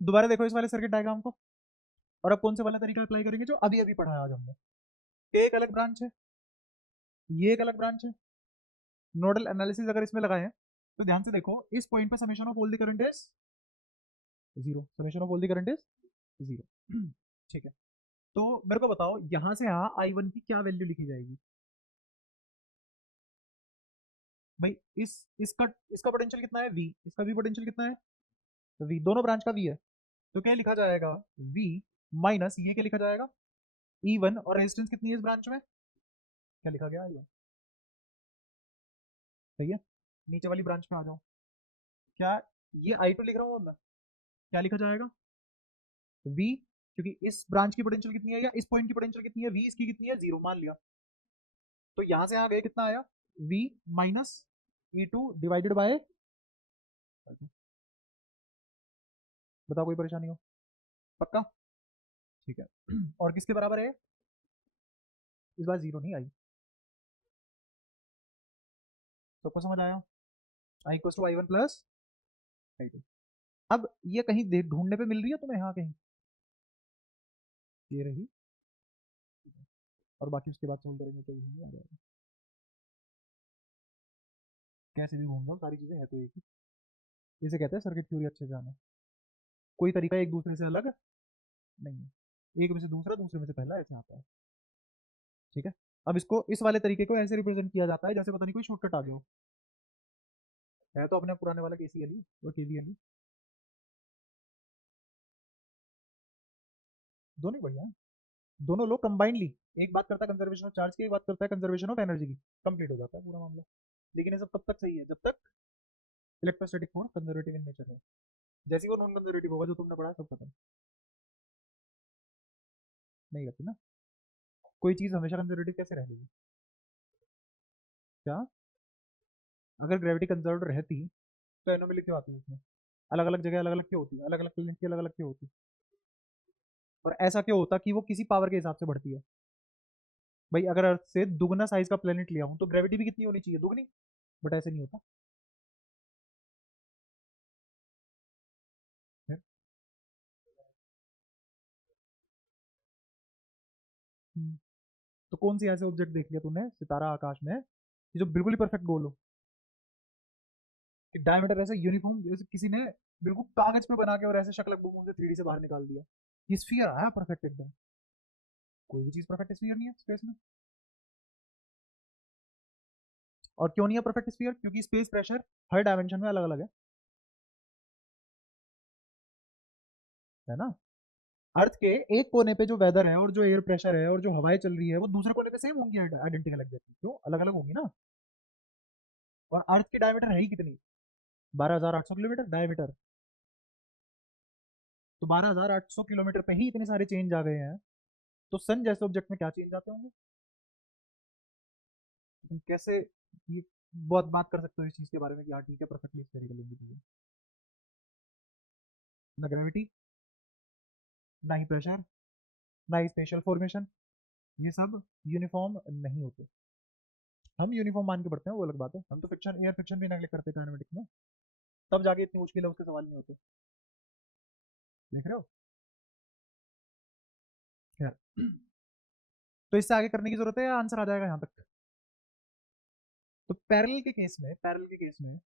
दोबारा देखो इस वाले सर्किट डायग्राम को, और अब कौन से वाला तरीका अप्लाई करेंगे जो अभी अभी पढ़ा है आज हमने, ये एक अलग ब्रांच है, ये एक अलग ब्रांच है। नोडल एनालिसिस अगर इसमें लगाए हैं तो ध्यान से देखो, इस पॉइंट पे summation of all the current is zero, summation of all the current is zero. ठीक है, तो मेरे को बताओ यहां से यहाँ I1 की क्या वैल्यू लिखी जाएगी भाई? इसका इसका पोटेंशियल कितना है V, इसका भी पोटेंशियल कितना है V, दोनों ब्रांच का V है। तो क्या लिखा जाएगा V माइनस ये क्या लिखा जाएगा E1, और रेजिस्टेंस कितनी है इस ब्रांच में, क्या लिखा गया I1। सही है, नीचे वाली ब्रांच में आ जाओ, क्या ये I2 लिख रहा हूँ मैं, क्या लिखा जाएगा V, क्योंकि इस ब्रांच की पोटेंशियल कितनी है या इस पॉइंट की पोटेंशियल कितनी है, V इसकी कितनी है जीरो मान लिया, तो यहां से आ गए कितना आया V minus E2 divided by, बताओ कोई परेशानी हो, पक्का? ठीक है, और किसके बराबर है, इस बार जीरो नहीं आई, सबको समझ आया, I equal to I1 plus I2। अब ये कहीं ढूंढने पे मिल रही है तुम्हें, यहाँ कहीं ये रही, और बाकी उसके बाद सोल्व करेंगे तो यही आ जाएगा, कैसे भी घूम लो सारी चीजें है तो एक ही, इसे कहते हैं सर्किट थ्योरी अच्छे से जाना, कोई तरीका एक दूसरे से अलग नहीं है, एक में से दूसरा, दूसरे में से पहला, ऐसे आता है। ठीक है, अब इसको इस वाले तरीके को ऐसे रिप्रेजेंट किया जाता है जैसे पता नहीं कोई शॉर्टकट आ गया हो, है तो अपने पुराने वाला KCL ही और KVL ही, दोनों ही बढ़िया है, दोनों लोग कंबाइंडली, एक बात करता है कंजर्वेशन ऑफ चार्ज की, एक बात करता है कंजर्वेशन ऑफ एनर्जी की, कंप्लीट हो जाता है पूरा मामला। लेकिन ये सब तब तक सही है जब तक electrostatic force conservative in nature है, जैसे ही वो नॉन कंजर्वेटिव होगा जो तुमने पढ़ा सब खत्म, नहीं रहती ना, कोई चीज हमेशा कंजर्वेटिव कैसे रह लेगी, क्या? अगर ग्रेविटी कंजर्व रहती तो एनोमली क्यों आती है उसमें, अलग अलग जगह अलग अलग क्यों होती है, अलग अलग प्लेनेट की अलग अलग क्यों होती है, और ऐसा क्यों होता कि वो किसी पावर के हिसाब से बढ़ती है, भाई अगर अर्थ से दुगना साइज का प्लेनेट लिया हूं तो ग्रेविटी भी कितनी होनी चाहिए, दुगनी, बट ऐसे नहीं होता है? तो कौन सी ऐसे ऑब्जेक्ट देख लिया तूने सितारा आकाश में कि जो बिल्कुल ही परफेक्ट गोल हो, कि डायमीटर ऐसे यूनिफॉर्म, जैसे किसी ने बिल्कुल कागज पे बना के और ऐसे शक्ल से 3D से बाहर निकाल दिया, ये स्फीयर आया परफेक्ट एकदम, कोई भी चीज परफेक्ट स्फीयर नहीं है स्पेस में। और क्यों नहीं है परफेक्ट स्फीयर, क्योंकि स्पेस प्रेशर हर डायमेंशन में अलग अलग है ना, अर्थ के एक कोने पे जो वेदर है और जो एयर प्रेशर है और जो हवाएं चल रही है वो दूसरे कोने पे सेम होंगी, आइडेंटिकल एग्जैक्टली, क्यों अलग अलग होंगी ना, और अर्थ की डायमीटर है ही कितनी, 12,800 किलोमीटर डायमीटर, तो 12,800 किलोमीटर पे ही इतने सारे चेंज आ गए हैं, तो सन जैसे ऑब्जेक्ट में क्या चेंज आते होंगे, तुम कैसे ये बहुत बात कर सकते हो इस चीज के बारे में कि हाँ ठीक है परफेक्टली स्फेरिकल होंगी चीजें, ना ग्रेविटी, ना ही प्रेशर, ना ही स्पेशल फॉर्मेशन, ये सब यूनिफॉर्म नहीं होते, हम यूनिफॉर्म मान के पढ़ते हैं वो अलग बात है, हम तो फ्रिक्शन एयर फ्रिक्शन भी नेगलेक्ट करते हैं काइनेमेटिक्स में, तब जाके इतनी मुश्किल है उसके सवाल नहीं होते, देख रहे हो, खैर। तो इससे आगे करने की जरूरत है या आंसर आ जाएगा यहाँ तक? तो पैरेलल के केस में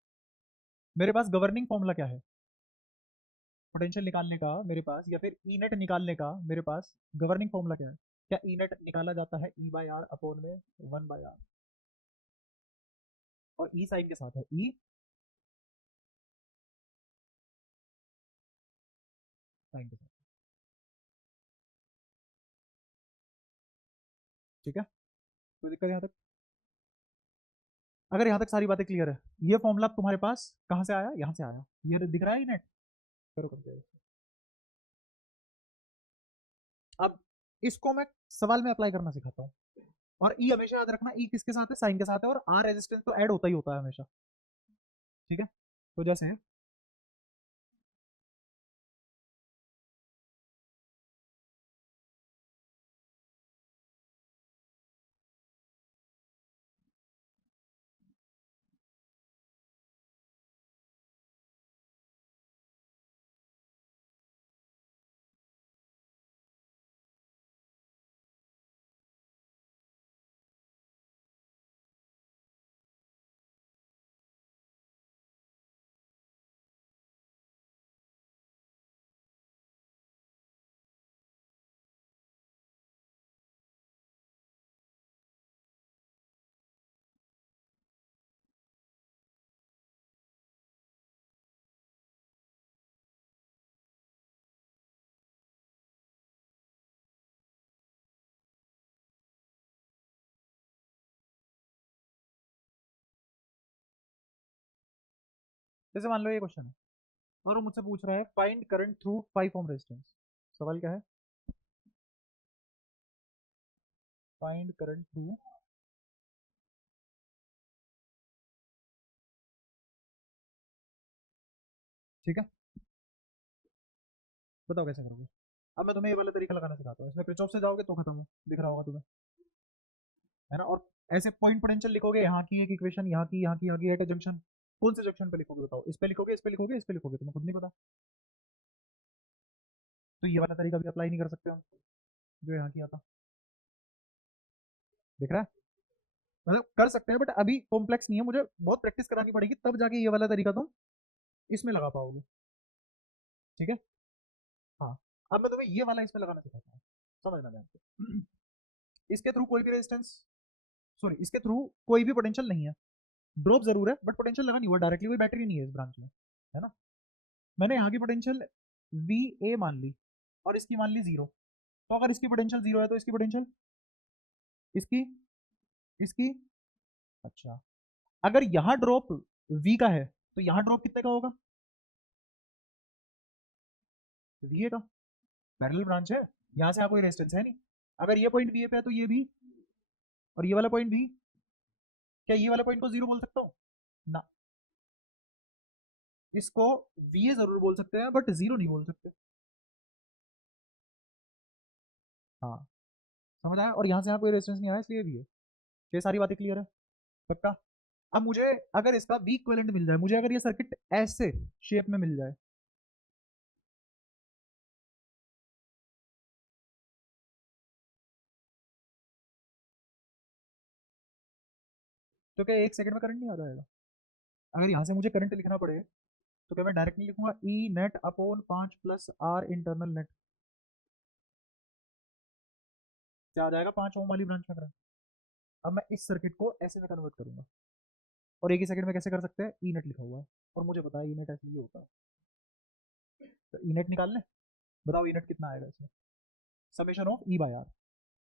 मेरे पास गवर्निंग फॉर्मूला क्या है, पोटेंशियल निकालने का मेरे पास, या फिर ई नेट निकालने का मेरे पास गवर्निंग फॉर्मूला क्या है, क्या ई नेट निकाला जाता है E/R अपॉन में 1/R, और ई साइन के साथ है ई साइन के साथ, ठीक है, कोई दिक्कत यहाँ तक? अगर यहाँ तक सारी बातें क्लियर है, ये फॉर्मूला तुम्हारे पास कहाँ से आया, यहाँ से आया, ये दिख रहा है ई नेट, करो कंपेयर, अब इसको मैं सवाल में अप्लाई करना सिखाता हूँ, और ई हमेशा याद रखना, ई किसके साथ है, साइन के साथ है, और आर रेजिस्टेंस तो ऐड होता ही होता है हमेशा, ठीक है, तो जैसे जैसे मान लो ये क्वेश्चन है और वो मुझसे पूछ रहा है find current through 5 ohm resistance. सवाल क्या है? फाइंड करंट थ्रू, ठीक है, बताओ कैसे करोगे। अब मैं तुम्हें ये वाला तरीका लगाना सिखाता हूँ, इसमें क्रिचॉफ से जाओगे तो खत्म हो, दिख रहा होगा तुम्हें, है ना। और ऐसे पॉइंट पोटेंशियल लिखोगे, यहाँ की एक इक्वेशन, यहाँ की, यहाँ की, यहाँ की एट ए जंक्शन। कौन से जंक्शन पे लिखोगे बताओ? इस पे लिखोगे, इस पे लिखोगे, इस पे लिखोगे? तुम्हें खुद नहीं पता। तो ये वाला तरीका भी अप्लाई नहीं कर सकते हम, जो यहाँ किया था। दिख रहा है? मतलब कर सकते हैं बट अभी कॉम्प्लेक्स नहीं है, मुझे बहुत प्रैक्टिस करानी पड़ेगी, तब जाके ये वाला तरीका तुम इसमें लगा पाओगे। ठीक है, हाँ। अब मैं तुम्हें ये वाला इसमें लगाना सिखाता हूँ, समझना ध्यान से। इसके थ्रू कोई भी रेजिस्टेंस, सॉरी, इसके थ्रू कोई भी पोटेंशियल नहीं है, ड्रॉप जरूर है बट पोटेंशियल लगा नहीं हुआ, डायरेक्टली कोई बैटरी नहीं है इस ब्रांच में, है ना। मैंने यहाँ की पोटेंशियल वी ए मान ली और इसकी मान ली 0। तो अगर इसकी पोटेंशियल 0 है तो इसकी पोटेंशियल, इसकी, इसकी, अच्छा, अगर यहाँ ड्रॉप वी का है तो यहाँ ड्रॉप कितने का होगा? वी ए का। पैरेलल ब्रांच है, यहाँ से यहाँ कोई रेजिस्टेंस है नहीं। अगर ये पॉइंट वी ए पे है तो ये भी, और ये वाला पॉइंट भी, क्या ये वाला पॉइंट को 0 बोल सकता हूँ? ना, इसको वी ए जरूर बोल सकते हैं बट 0 नहीं बोल सकते। हाँ, समझ आया। और यहाँ से यहाँ कोई रेजिस्टेंस नहीं आया इसलिए भी है। ये सारी बातें क्लियर है? पक्का? अब मुझे अगर इसका वी इक्विवेलेंट मिल जाए, मुझे अगर ये सर्किट ऐसे शेप में मिल जाए, तो क्या 1 सेकंड में करंट नहीं आ जाएगा? अगर यहाँ से मुझे करंट लिखना पड़े तो क्या मैं डायरेक्टली लिखूंगा E net upon 5 plus R internal net? क्या आ जाएगा? 5 ओम वाली ब्रांच में करंट। अब मैं इस सर्किट को ऐसे में कन्वर्ट करूंगा, और 1 ही सेकंड में कैसे कर सकते हैं? ई नेट लिखा हुआ है और मुझे पता है ई नेट ऐसे ही होता है। तो ई नेट निकाल लें, बताओ ई नेट कितना आएगा इसमें? Summation of E by R.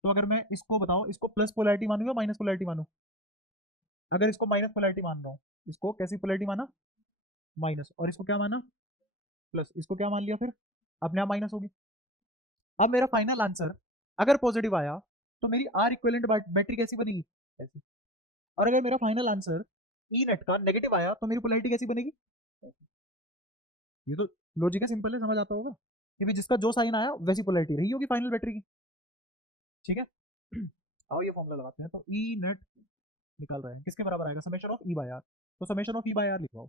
तो अगर मैं इसको बताओ, इसको प्लस पोलैरिटी मानूं या माइनस पोलैरिटी मानूं? अगर इसको माइनस पोलैरिटी मान रहा हूँ, इसको कैसी पोलैरिटी माना? माइनस। और इसको क्या माना? प्लस। इसको क्या मान लिया फिर? अपने आप माइनस होगी। अब मेरा फाइनल आंसर अगर पॉजिटिव आया तो मेरी आर इक्विवेलेंट बैटरी कैसी बनेगी? ऐसी। और अगर मेरा फाइनल आंसर ई नेट का नेगेटिव आया तो मेरी पोलैरिटी कैसी बनेगी? ये तो लॉजिक है, सिंपल है, समझ आता होगा कि भाई जिसका जो साइन आया वैसी पोलैरिटी रही होगी फाइनल बैटरी की। ठीक है। आओ ये फॉर्मूला लगाते हैं। तो ई नेट निकाल रहे हैं, किसके बराबर आएगा? Summation of E by R. तो summation of E by R लिखवाओ।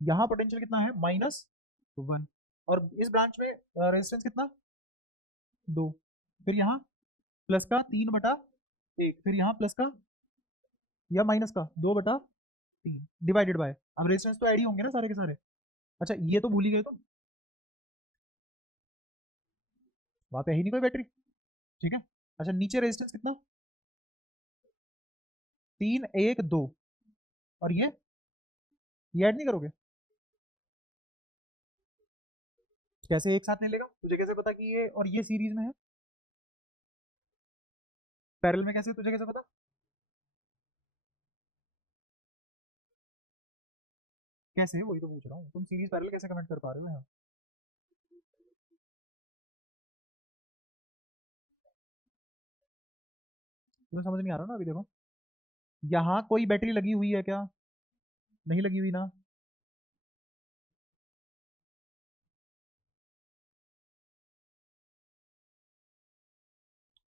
यहाँ पोटेंशियल कितना है? -1। और इस ब्रांच में रेजिस्टेंस कितना? 2। फिर यहाँ प्लस का 3/1, फिर यहाँ प्लस का या माइनस का 2/3 डिवाइडेड बाय, अब रेजिस्टेंस तो ऐड ही होंगे ना सारे के सारे। अच्छा, ये तो भूल ही गए तुम, वहां पे है ही नहीं कोई बैटरी। ठीक है। अच्छा, नीचे रेजिस्टेंस कितना? 3, 1, 2। और ये ऐड नहीं करोगे? कैसे एक साथ ले लेगा? तुझे कैसे पता कि ये और ये सीरीज में है? पैरेलल में कैसे, तुझे कैसे पता? कैसे? वही तो पूछ रहा हूँ, तुम सीरीज पैरेलल कैसे कमेंट कर पा रहे हो यहाँ? तुम्हें समझ नहीं आ रहा ना अभी? देखो, यहाँ कोई बैटरी लगी हुई है क्या? नहीं लगी हुई ना।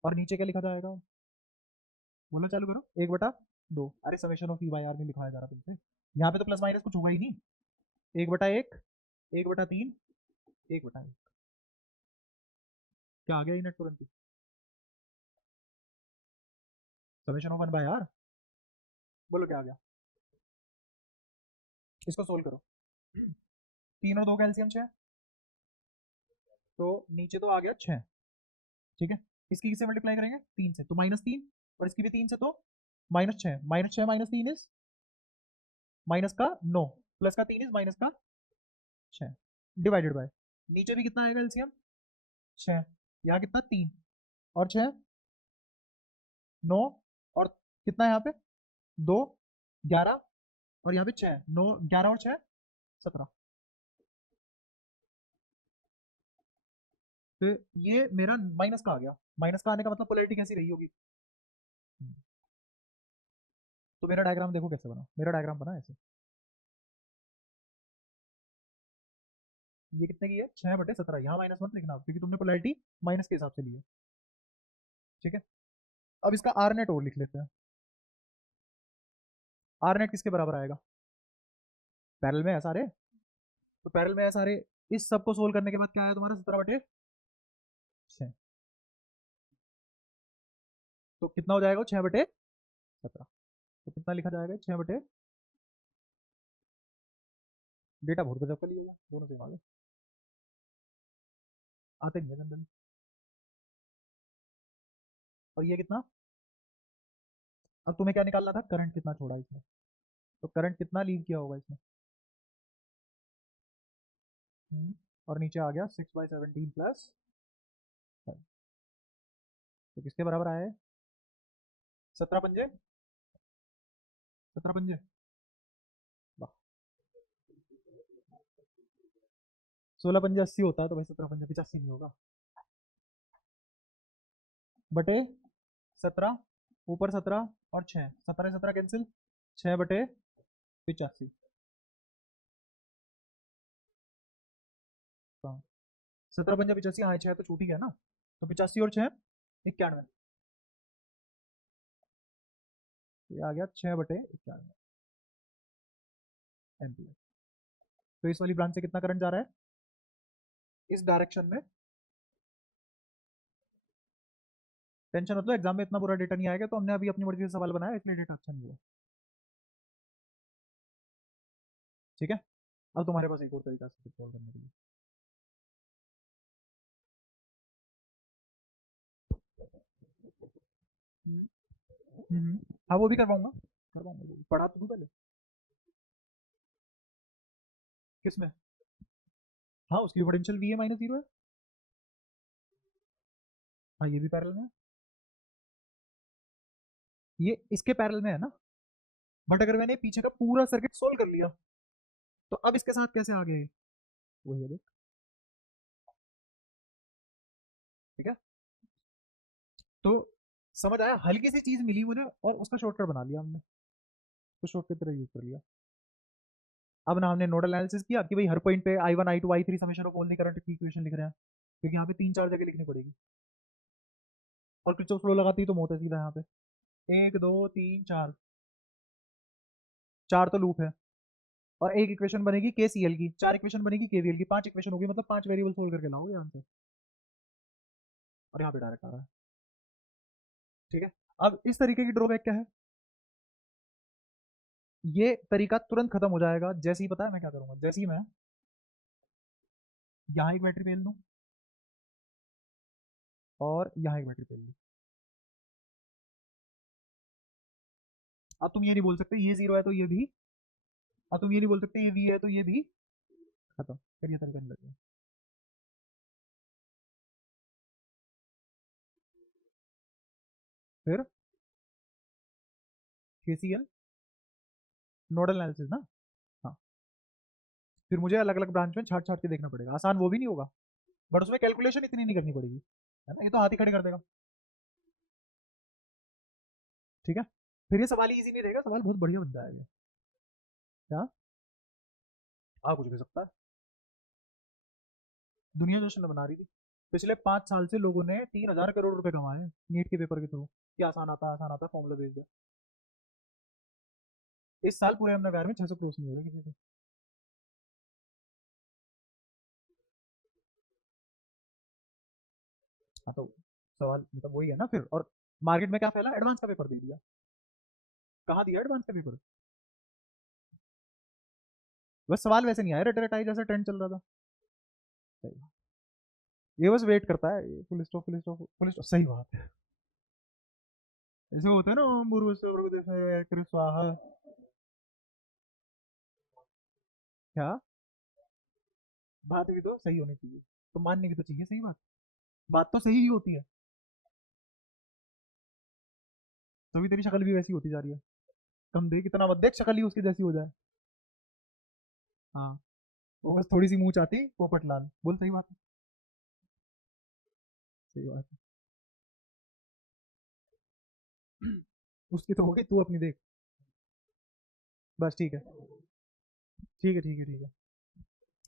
और नीचे क्या लिखा जाएगा? बोलना चालू करो। 1/2। अरे summation of E by R में लिखवाया जा रहा तुमसे, यहाँ पे तो प्लस माइनस कुछ होगा ही नहीं। 1/1, 1/3, 1/1। क्या आ गया? यूनिट तुरंत ही समेशन ऑफ 1/r। बोलो क्या आ गया? इसको सोल्व करो। 3 और 2 का एलसीएम 6, तो नीचे तो आ गया 6। ठीक है। इसकी किससे मल्टीप्लाई करेंगे? 3 से, तो -3। और इसकी भी 3 से, तो -6। -6 -3 इज माइनस का 9, प्लस का 3 इज माइनस का 6 डिवाइडेड बाय, नीचे भी कितना आएगा एलसीएम? 6। यहाँ कितना? 3 और 6, 9। और कितना है यहाँ पे? 2, 11। और यहाँ पे 6, 9, 11 और 6, 17। तो ये मेरा माइनस का आ गया, माइनस का आने का मतलब पोलैरिटी कैसी रही होगी। तो मेरा डायग्राम देखो कैसे बना, मेरा डायग्राम बना ऐसे, ये कितने की है 6/17, यहाँ -1 लिखना क्योंकि तुमने पोलैरिटी माइनस के हिसाब से ली है। ठीक है, अब इसका आर नेट और लिख लेते हैं। आर नेट किसके बराबर आएगा, पैरेलल में है सारे, तो पैरेलल में है सारे, इस सब को सोल्व करने के बाद क्या आया तुम्हारा 17/6, तो कितना हो जाएगा 6/17, तो कितना लिखा जाएगा 6 डेटा बहुत गजब का लिया दोनों से आगे आते नहीं है जनरली। और ये कितना, अब तुम्हें क्या निकालना था, करंट कितना छोड़ा इसमें, तो करंट कितना लीव किया होगा इसमें। और नीचे आ गया 6/17 प्लस 5, तो किसके बराबर आया है 17 पंजे, 17 पंजे, वाह, 16 पंजे 80 होता है, तो भाई 17 पंजे 85 नहीं होगा, बटे 17, ऊपर 17 और 6, 17 कैंसिल, 6/85, 17 पंजे 85, हाँ 6 तो छूटी है ना, तो 85 और 6 91, ये आ गया 6/91 एम्पियर। तो इस वाली ब्रांच से कितना करंट जा रहा है इस डायरेक्शन में, टेंशन मतलब एग्जाम में इतना बुरा डेटा नहीं आएगा, तो हमने अभी अपनी मर्जी से सवाल बनाया इसलिए डेटा अच्छा नहीं हुआ। ठीक है, अब तुम्हारे पास एक और तरीका से सॉल्व करने के लिए, हम्म, हाँ वो भी करवाऊंगा, करवाऊंगा, वो भी। पढ़ा तो तू पहले किसमें, हाँ उसकी पोटेंशियल V है -0 है, हाँ ये भी पैरेलल में है, ये इसके पैरेलल में है ना, बट अगर मैंने पीछे का पूरा सर्किट सोल्व कर लिया, तो अब इसके साथ कैसे आ गए, वही है देख। ठीक है, तो समझ आया, हल्की सी चीज मिली मुझे और उसका शॉर्टकट बना लिया हमने, तो शॉर्टकट तरह यूज कर लिया। अब ना हमने नोडल एनालिसिस किया कि भाई हर पॉइंट पे I1 I2 I3 summation of only current की इक्वेशन लिख रहे हैं, क्योंकि यहाँ पे 3-4 जगह लिखनी पड़ेगी, और किरचॉफ लॉ लगाती तो मोटा सीधा यहाँ पे 1 2 3 4, 4 तो लूप है, और एक इक्वेशन बनेगी KCL की, 4 इक्वेशन बनेगी KVL की, 5 इक्वेशन होगी, मतलब 5 वेरिएबल सोल्व करके लाओगे आंसर, और यहाँ पे डायरेक्ट आ रहा है। ठीक है, अब इस तरीके की ड्रॉबैक क्या है, ये तरीका तुरंत खत्म हो जाएगा जैसे ही, पता है मैं क्या करूंगा, जैसे ही मैं यहाँ एक बैटरी फेल दूँ और यहाँ एक बैटरी फेल दूँ, अब तुम ये नहीं बोल सकते ये 0 है तो ये भी, अब तुम ये नहीं बोल सकते ये V है तो ये भी, खत्म, फिर ये तरीका नहीं लगेगा। फिर KCL नोडल एनालिसिस ना, हाँ, फिर मुझे अलग अलग ब्रांच में छाट छाट के देखना पड़ेगा, आसान वो भी नहीं होगा, बट उसमें कैलकुलेशन इतनी नहीं करनी पड़ेगी, है ना, ये तो हाथ ही खड़े कर देगा। ठीक है, फिर ये सवाल ही इजी नहीं रहेगा, सवाल बहुत बढ़िया बन जाएगा। क्या, हाँ कुछ भी सकता है, दुनिया जश्न बना रही थी, पिछले 5 साल से लोगों ने 3,000 करोड़ रुपए कमाए हैं नीट के पेपर के थ्रू, कि आसान आता फॉर्मूला बेस्ड है। इस साल पूरे हमने में 600 क्रॉस नहीं हो रहे किसी से। हाँ तो सवाल मतलब वही है ना फिर, और मार्केट में क्या फैला, एडवांस का पेपर दे दिया, कहाँ दिया एडवांस का पेपर, बस सवाल वैसे नहीं आया रटे रटाई जैसा ट्रेंड चल रहा था। सही बात। ये बस वेट करता है, full stop full stop full stop, सही बात है, ऐसे होता है ना, ओम भूर्भुवस्सुः स्वर्गदेव स्वाहा, क्या, बात भी तो सही होनी चाहिए, तो मानने की तो चाहिए सही बात, बात तो सही ही होती है, तभी तेरी शक्ल भी वैसी होती जा रही है, कम देख इतना मत देख शक्ल ही उसकी जैसी हो जाए। हाँ, वो बस थोड़ी सी मुंह चाहती पोपट लाल। बोल सही बात है, सही बात है। उसकी तो हो गई, तू अपनी देख। बस ठीक है, ठीक है, ठीक है, ठीक है।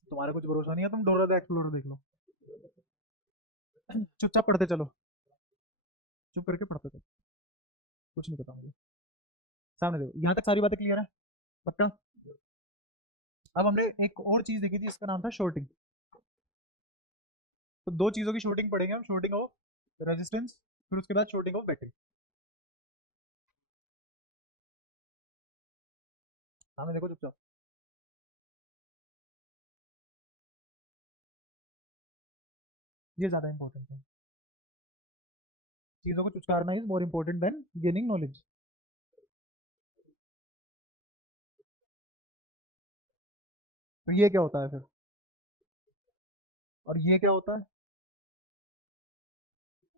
तुम्हारा कुछ भरोसा नहीं है, तुम डोरा द एक्सप्लोरर देख लो। चुपचाप पढ़ते चलो, चुप करके पढ़ते चलो, कुछ नहीं पता मुझे। सामने देखो, यहाँ तक सारी बातें क्लियर है? पक्का? अब हमने एक और चीज देखी थी, इसका नाम था शॉर्टिंग। तो दो चीजों की शॉर्टिंग पढ़ेंगे हम, शॉर्टिंग ऑफ रेजिस्टेंस, फिर उसके बाद शॉर्टिंग ऑफ बैटरी। सामने देखो चुपचाप। ये ज्यादा इंपॉर्टेंट है, चीजों को चुचकारना is more important than gaining knowledge. तो ये क्या होता है फिर, और ये क्या होता है?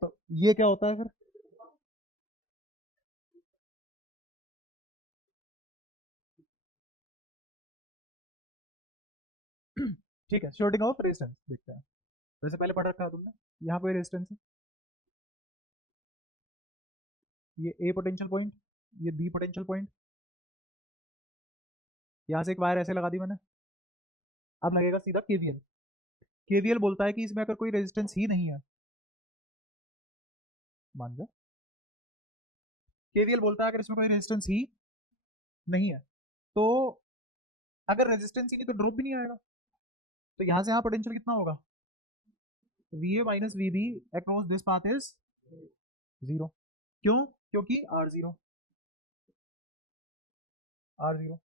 तो ये क्या होता है फिर? ठीक है, शॉर्टिंग ऑफ रेजिस्टेंस देखते हैं। वैसे पहले पढ़ रखा है तुमने, यहाँ पे रेजिस्टेंस है, ये ए पोटेंशियल पॉइंट, ये बी पोटेंशियल पॉइंट, यहाँ से एक वायर ऐसे लगा दी मैंने। अब लगेगा सीधा केवीएल। केवीएल बोलता है कि इसमें अगर कोई रेजिस्टेंस ही नहीं है, मान जा, केवीएल बोलता है अगर इसमें कोई रेजिस्टेंस ही नहीं है, तो अगर रेजिस्टेंस ही नहीं तो ड्रॉप भी नहीं आएगा। तो यहाँ से यहाँ पोटेंशियल कितना होगा? V A minus V B across this path is zero. क्यों? क्योंकि आर जीरो, आर जीरो।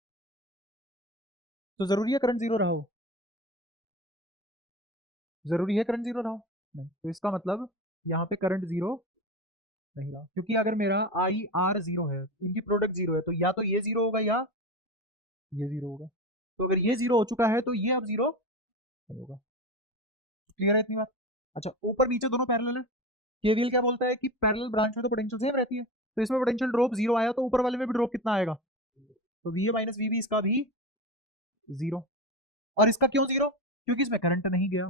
तो जरूरी है करंट जीरो रहा हो? जरूरी है करंट जीरो रहा हो? नहीं। तो इसका मतलब यहाँ पे करंट जीरो नहीं रहा, क्योंकि अगर मेरा आई आर जीरो है, इनकी प्रोडक्ट जीरो है, तो या तो ये जीरो होगा या ये जीरो होगा। तो अगर ये जीरो हो चुका है तो ये अब जीरो नहीं होगा। क्लियर है इतनी बात? अच्छा, ऊपर नीचे दोनों पैरेलल है। केवीएल क्या बोलता है कि पैरेलल ब्रांच में तो पोटेंशियल सेम रहती है, तो इसमें पोटेंशियल ड्रॉप जीरो आया तो ऊपर वाले में भी ड्रॉप कितना आएगा? तो V A minus V B इसका भी जीरो। और इसका क्यों जीरो? क्योंकि इसमें करंट नहीं गया।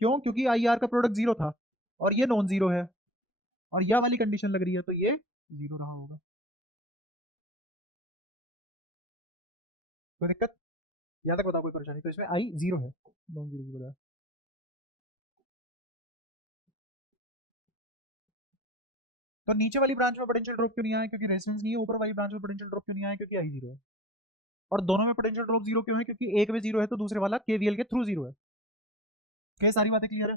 क्यों? क्योंकि आई आर का प्रोडक्ट जीरो था और ये नॉन जीरो है, और यह वाली कंडीशन लग रही है, तो ये जीरो रहा होगा। कोई दिक्कत? यहाँ तक बताओ कोई परेशानी? तो इसमें आई जीरो है, नॉन जीरो की बजाय। तो नीचे वाली ब्रांच में पोटेंशियल ड्रॉप क्यों नहीं आया? क्योंकि रेजिस्टेंस नहीं है। ऊपर वाली ब्रांच में पोटेंशियल ड्रॉप क्यों नहीं आया? क्योंकि आई जीरो है। और दोनों में पोटेंशियल ड्रॉप जीरो क्यों है? क्योंकि एक में जीरो है तो दूसरे वाला केवीएल के थ्रू जीरो है। क्या सारी बातें क्लियर है?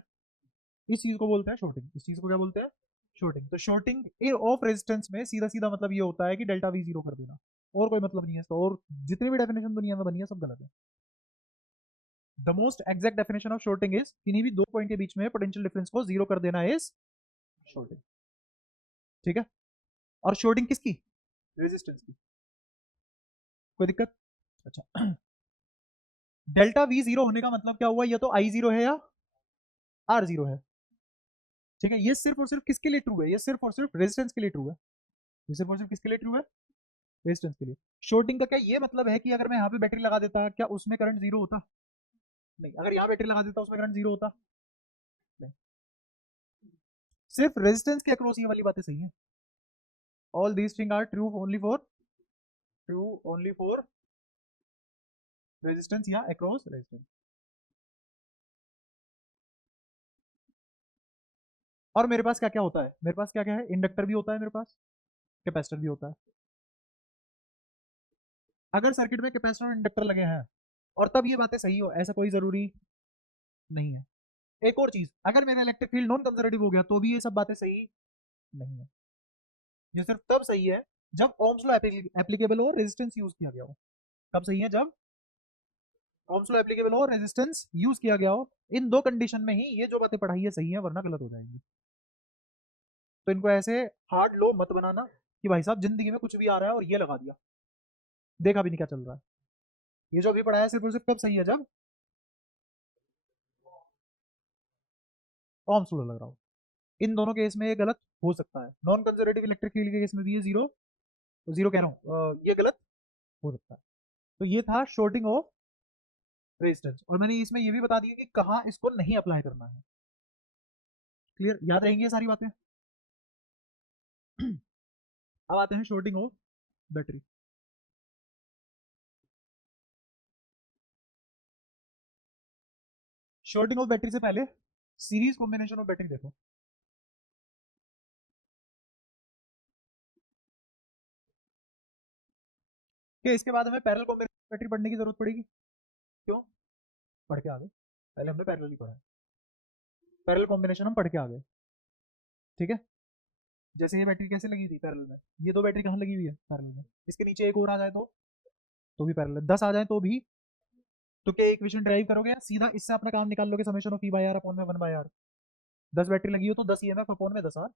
इस चीज को बोलते हैं शॉर्टिंग। इस चीज को क्या बोलते हैं? शॉर्टिंग। तो शॉर्टिंग ऑफ रेजिस्टेंस में सीधा सीधा मतलब ये होता है कि डेल्टा वी जीरो कर देना, और कोई मतलब नहीं है इसका। और जितनी भी डेफिनेशन दुनिया में बनी है सब गलत है। The most exact definition of shorting is किन्हीं भी दो पॉइंट के बीच में पोटेंशियल डिफरेंस को जीरो कर देना इज शॉर्टिंग। ठीक है? और शॉर्टिंग किसकी? रेजिस्टेंस की। कोई दिक्कत? अच्छा, डेल्टा वी जीरो होने का मतलब क्या हुआ? ये तो आई जीरो है या आर जीरो है। ठीक है, ये सिर्फ और सिर्फ किसके लिए ट्रू है? ये सिर्फ और सिर्फ रेजिस्टेंस के लिए ट्रू है। ये सिर्फ और सिर्फ किसके लिए ट्रू है? रेजिस्टेंस के लिए। शॉर्टिंग का क्या ये मतलब है कि अगर मैं यहाँ पे बैटरी लगा देता, क्या उसमें करंट जीरो होता? नहीं। अगर यहाँ बैटरी लगा देता उसमें करंट जीरो होता? नहीं। सिर्फ रेजिस्टेंस के अक्रॉस ये वाली बातें सही है। All these thing are true only for resistance या अक्रॉस रेजिस्टेंस। और मेरे पास क्या क्या होता है? मेरे पास क्या क्या है? इंडक्टर भी होता है मेरे पास, कैपेसिटर भी होता है। अगर सर्किट में कैपेसिटर और इंडक्टर लगे हैं और तब ये बातें सही हो, ऐसा कोई जरूरी नहीं है। एक और चीज, अगर मेरा इलेक्ट्रिक फील्ड नॉन कंजर्वेटिव हो गया तो भी ये सब बातें सही नहीं है। ये सिर्फ तब सही है जब ओम्स लॉ एप्लीकेबल हो, रेजिस्टेंस यूज किया गया हो। तब सही है जब ओम्स लॉ एप्लीकेबल हो, रेजिस्टेंस यूज किया गया हो। इन दो कंडीशन में ही ये जो बातें पढ़ाई है सही है, वरना गलत हो जाएंगी। तो इनको ऐसे हार्ड लो मत बनाना कि भाई साहब जिंदगी में कुछ भी आ रहा है और ये लगा दिया, देखा भी नहीं क्या चल रहा है। ये जो अभी पढ़ाया है सिर्फ और सिर्फ कब सही है? जब ओम्स लॉ लग रहा हो। इन दोनों केस में ये गलत हो सकता है। नॉन कंजर्वेटिव इलेक्ट्रिक फील्ड के केस में भी ये जीरो, जीरो कह रहा हूँ, ये गलत हो सकता है। तो ये था शॉर्टिंग ऑफ रेजिस्टेंस, और मैंने इसमें ये भी बता दिया कि कहाँ इसको नहीं अप्लाई करना है। क्लियर, याद रहेंगी ये सारी बातें। अब आते हैं shorting of battery. Shorting of battery से पहले सीरीज कॉम्बिनेशन ऑफ बैटरी देखो। कि इसके बाद हमें पैरेलल कॉम्बिनेशन बैटरी पढ़ने की जरूरत पड़ेगी। क्यों? पढ़ के आ गए, पहले हमने पैरेलल ही पढ़ा है। पैरेलल कॉम्बिनेशन हम पढ़ के आ गए, ठीक है। जैसे ये बैटरी कैसे लगी थी पैरेलल में, ये दो बैटरी कहाँ लगी हुई है पैरेलल में, इसके नीचे एक और आ जाए तो भी पैरेलल, 10 आ जाए तो भी, तो क्या इक्वेशन ड्राइव करोगे या सीधा इससे अपना काम निकाल लोगे, summation of E by R upon में 1 बाय आर। 10 बैटरी लगी हो तो 10 ईएमएफ अपॉन में 10 आर।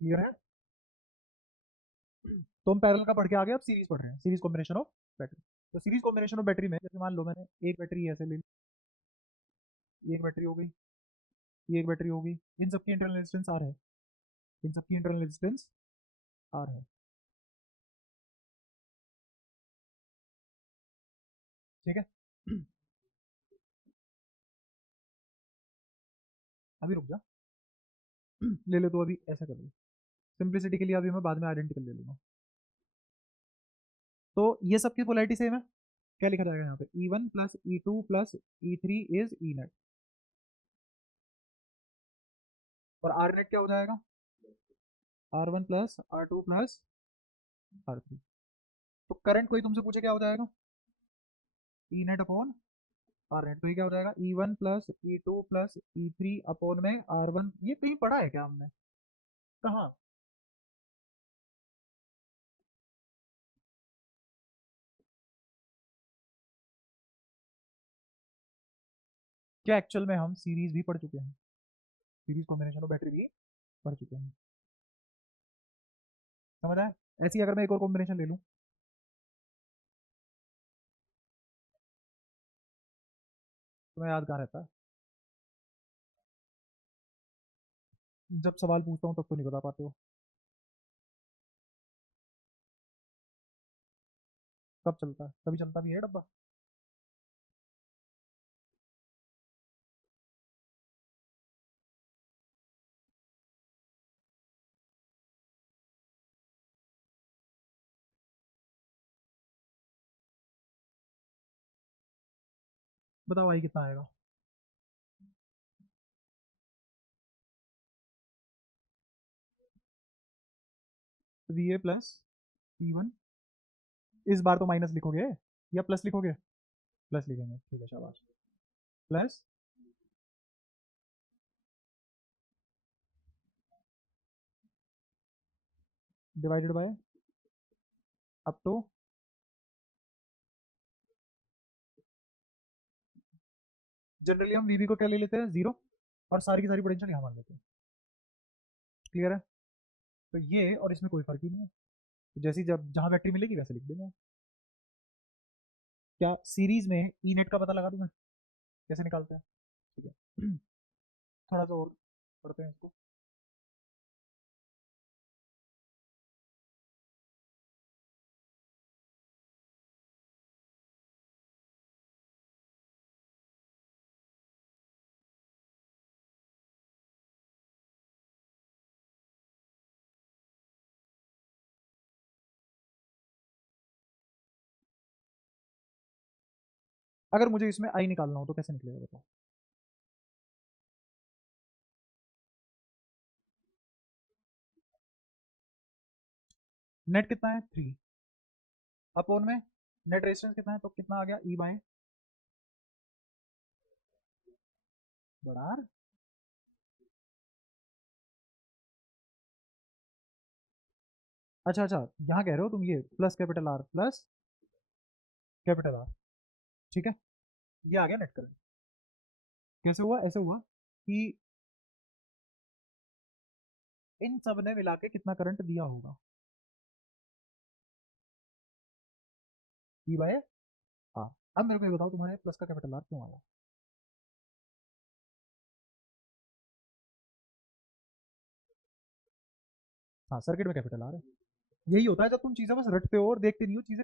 क्लियर है? तो हम पैरेलल का पढ़ के आ गए, अब सीरीज पढ़ रहे हैं, सीरीज कॉम्बिनेशन ऑफ बैटरी। तो सीरीज कॉम्बिनेशन ऑफ बैटरी में जैसे मान लो मैंने एक बैटरी ऐसे ले ली, ये एक बैटरी हो गई, ये एक बैटरी हो गई, इन सबकी इंटरनल रेजिस्टेंस आर है, इन सबकी इंटरनल रेजिस्टेंस आर है, ठीक है। अभी रुक जा, ले ले, तो अभी ऐसा कर लो सिंप्लिसिटी के लिए, अभी मैं बाद में आइडेंटिकल ले लूंगा। तो ये सबकी पोलैरिटी सेम है, क्या लिखा जाएगा यहाँ पे, E1 plus E2 plus E3 is E net, और आर नेट क्या हो जाएगा, R1 plus R2 plus R3। तो करंट कोई तुमसे पूछे क्या हो जाएगा, ई नेट अपॉन आर नेट, तो ये क्या हो जाएगा, E1 plus E2 plus E3 upon में R1। ये कहीं पढ़ा है क्या हमने, कहाँ? क्या एक्चुअल में हम सीरीज भी पढ़ चुके हैं, सीरीज कॉम्बिनेशन ऑफ बैटरी भी पढ़ चुके हैं, समझ आया? ऐसी अगर मैं एक और कॉम्बिनेशन ले लूँ, तो मैं याद कहाँ रहता है, जब सवाल पूछता हूँ तब तो नहीं बता पाते हो, कब चलता है, कभी चलता भी है डब्बा। बताओ भाई कितना आएगा, VA प्लस E1, इस बार तो माइनस लिखोगे या प्लस लिखोगे, प्लस लिखेंगे, ठीक है शाबाश, plus divided by up to, generally हम VB को क्या ले लेते हैं, जीरो, और सारी की सारी पोटेंशियल यहाँ मान लेते हैं। क्लियर है? तो ये और इसमें कोई फर्क ही नहीं है, तो जैसी जब जहाँ बैटरी मिलेगी वैसे लिख देंगे। क्या सीरीज में ई नेट का पता लगा दूं मैं, कैसे निकालते हैं, ठीक है। थोड़ा सा और पढ़ते हैं इसको। अगर मुझे इसमें आई निकालना हो तो कैसे निकलेगा बताओ, नेट कितना है 3, अपोन में नेट रेजिस्टेंस कितना है, तो कितना आ गया ई बाय बड़ा R। अच्छा अच्छा, यहाँ कह रहे हो तुम ये plus capital are plus capital are, ठीक है। ये आ गया नेट करंट। कैसे हुआ, ऐसे हुआ कि इन सब ने मिला के कितना करंट दिया होगा, ई बाय आर। अब मेरे को ये बताओ तुम्हारे प्लस का कैपिटल आर क्यों आया। हाँ, सर्किट में कैपिटल आर है। यही होता है जब तुम चीजें बस रटते हो और देखते नहीं हो चीजें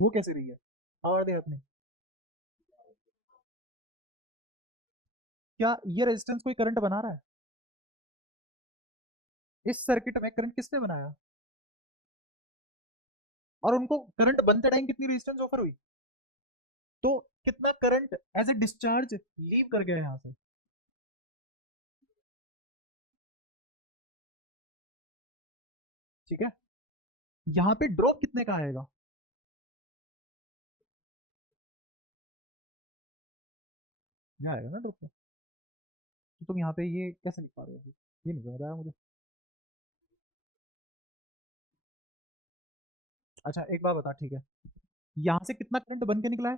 हो कैसे रही है। और दे अपने, क्या ये रेजिस्टेंस कोई करंट बना रहा है? इस सर्किट में करंट किसने बनाया? और उनको करंट बनते टाइम कितनी रेजिस्टेंस ऑफर हुई? तो कितना current as a discharge leave कर गया यहां से? ठीक है, यहां पे ड्रॉप कितने का आएगा? ये आएगा ना ड्रॉप का। तो तुम यहाँ पे ये कैसे लिख पा रहे हो? ये नहीं समझ आया मुझे। अच्छा एक बात बता, ठीक है, यहाँ से कितना करंट बन के निकला है,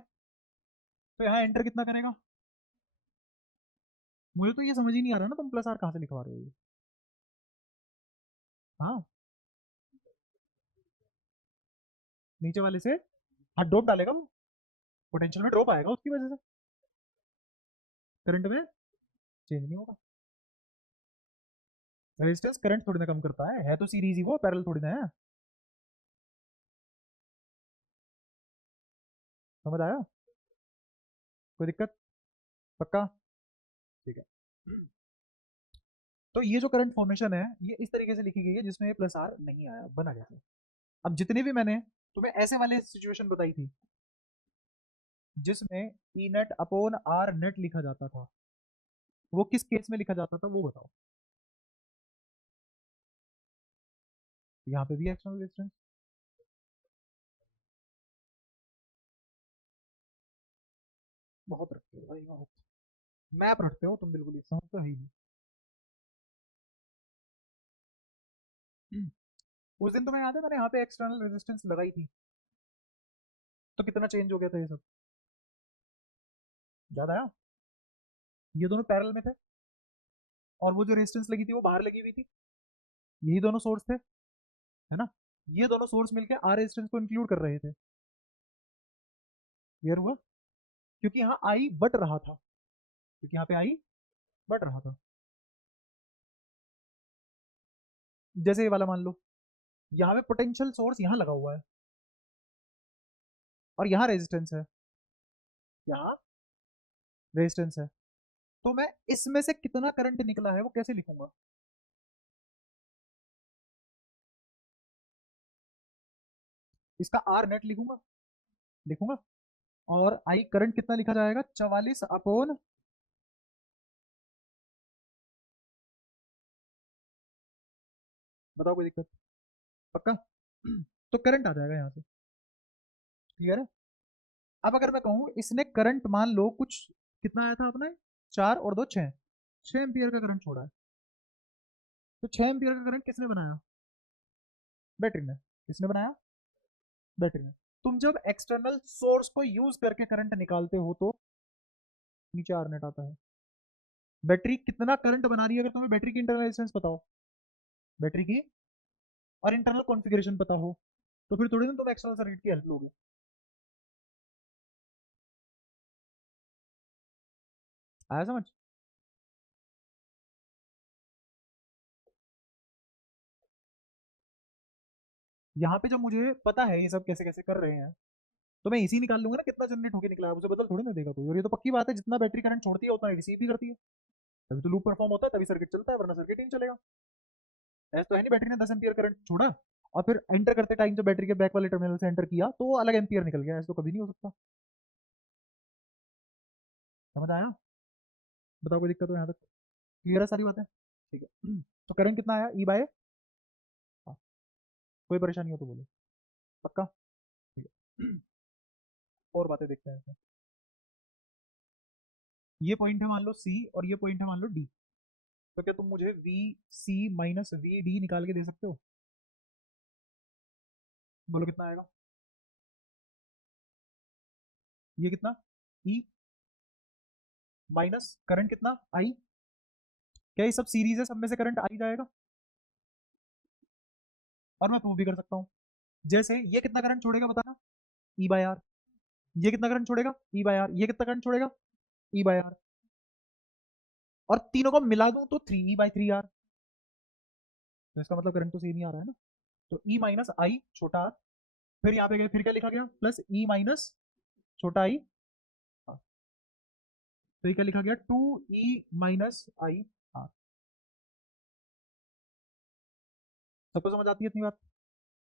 तो यहाँ एंटर कितना करेगा? मुझे तो ये समझ ही नहीं आ रहा ना, तुम प्लस आर कहाँ से लिखवा रहे हो ये? हाँ, नीचे वाले से हाँ ड्रॉप डालेगा वो, पोटेंशियल में ड्रॉप आएगा उसकी वजह से, करंट में चेंज नहीं होगा। रेजिस्टेंस करंट थोड़ी ना कम करता है तो सीरीज ही वो, पैरेलल थोड़ी ना है। समझ आया? कोई दिक्कत? पक्का? ठीक है। तो ये जो करंट फॉर्मेशन है ये इस तरीके से लिखी गई है जिसमें प्लस आर नहीं आया, बना कैसे? अब जितने भी मैंने तुम्हें ऐसे वाले सिचुएशन बताई थी जिसमें ई नेट अपॉन आर नेट लिखा जाता था, वो किस केस में लिखा जाता था वो बताओ। यहाँ पे भी एक्सटर्नल रेजिस्टेंस, बहुत रखते हो भाई, बहुत मैप रखते हो तुम, बिल्कुल ही समझ तो है ही नहीं। उस दिन तुम्हें याद है मैंने यहाँ पे एक्सटर्नल रेजिस्टेंस लगाई थी, तो कितना चेंज हो गया था ये सब, याद आया? ये दोनों पैरेलल में थे, और वो जो रेजिस्टेंस लगी थी वो बाहर लगी हुई थी, यही दोनों सोर्स थे, है ना? ये दोनों सोर्स मिलकर आर रेजिस्टेंस को इंक्लूड कर रहे थे। क्लियर हुआ? क्योंकि यहाँ आई बट रहा था, क्योंकि यहाँ पे आई बट रहा था। जैसे ये वाला मान लो, यहाँ पे पोटेंशियल सोर्स यहाँ लगा हुआ है और यहाँ रेजिस्टेंस है, यहाँ रेजिस्टेंस है, तो मैं इसमें से कितना करंट निकला है वो कैसे लिखूंगा? इसका आर नेट लिखूंगा, लिखूंगा, और आई करंट कितना लिखा जाएगा, 44 अपॉन, बताओ कोई दिक्कत? पक्का? तो करंट आ जाएगा यहाँ से। क्लियर है? अब अगर मैं कहूँ इसने करंट मान लो कुछ, कितना आया था अपने, 4 और 2 6, 6 एम्पियर का करंट छोड़ा है, तो 6 एम्पियर का करंट किसने बनाया? बैटरी ने। किसने बनाया? बैटरी ने। तुम जब एक्सटर्नल सोर्स को यूज करके करंट निकालते हो तो नीचे आर नेट आता है। बैटरी कितना करंट बना रही है, अगर तुम्हें बैटरी की इंटरनल रेजिस्टेंस पता हो, बैटरी की और इंटरनल कॉन्फ़िगरेशन पता हो, तो फिर थोड़ी ना तुम एक्सटर्नल सर्किट की हेल्प लोगे। आया समझ? यहाँ पे जब मुझे पता है ये सब कैसे कैसे कर रहे हैं, तो मैं इसी निकाल लूंगा ना कितना जनरेट होकर निकला है, उसे बदल थोड़ी ना देगा कोई, और ये तो पक्की बात है जितना बैटरी करंट छोड़ती है उतना रिसीव भी करती है, तभी तो लूप परफॉर्म होता है, तभी सर्किट चलता है, वरना सर्किट ही नहीं चलेगा। ऐसा तो है नहीं बैटरी ने 10 एम्पियर करंट छोड़ा और फिर एंटर करते टाइम जब बैटरी के बैक वाले टर्मिनल से एंटर किया तो वो अलग एम्पियर निकल गया, ऐसा तो कभी नहीं हो सकता। समझ आया? बताओ कोई दिक्कत हो यहाँ तक? क्लियर है सारी बातें? ठीक है। तो करंट कितना आया, ई बाय, हाँ, कोई परेशानी हो तो बोलो। पक्का? ठीक है। और बातें देखते हैं इसमें। ये पॉइंट है मान लो सी और ये पॉइंट है मान लो डी, तो क्या तुम मुझे V C minus V D निकाल के दे सकते हो? बोलो कितना आएगा? ये कितना, ई माइनस करंट कितना, आई, क्या ये सब सीरीज है, सब में से करंट आई जाएगा, और मैं प्रूव भी कर सकता हूँ। जैसे ये कितना करंट छोड़ेगा बताना, ई बाय आर, ये कितना करंट छोड़ेगा, ई बाय आर, ये कितना करंट छोड़ेगा, ई बाय आर, और तीनों को मिला दूं तो 3E/3R, तो इसका मतलब करंट तो सेम ही आ रहा है ना। तो ई माइनस आई छोटा आर, फिर यहाँ पे गए, फिर क्या लिखा गया, प्लस ई माइनस छोटा आई। तो ये क्या लिखा गया, 2e माइनस आई आर। सबको समझ आती है इतनी बात?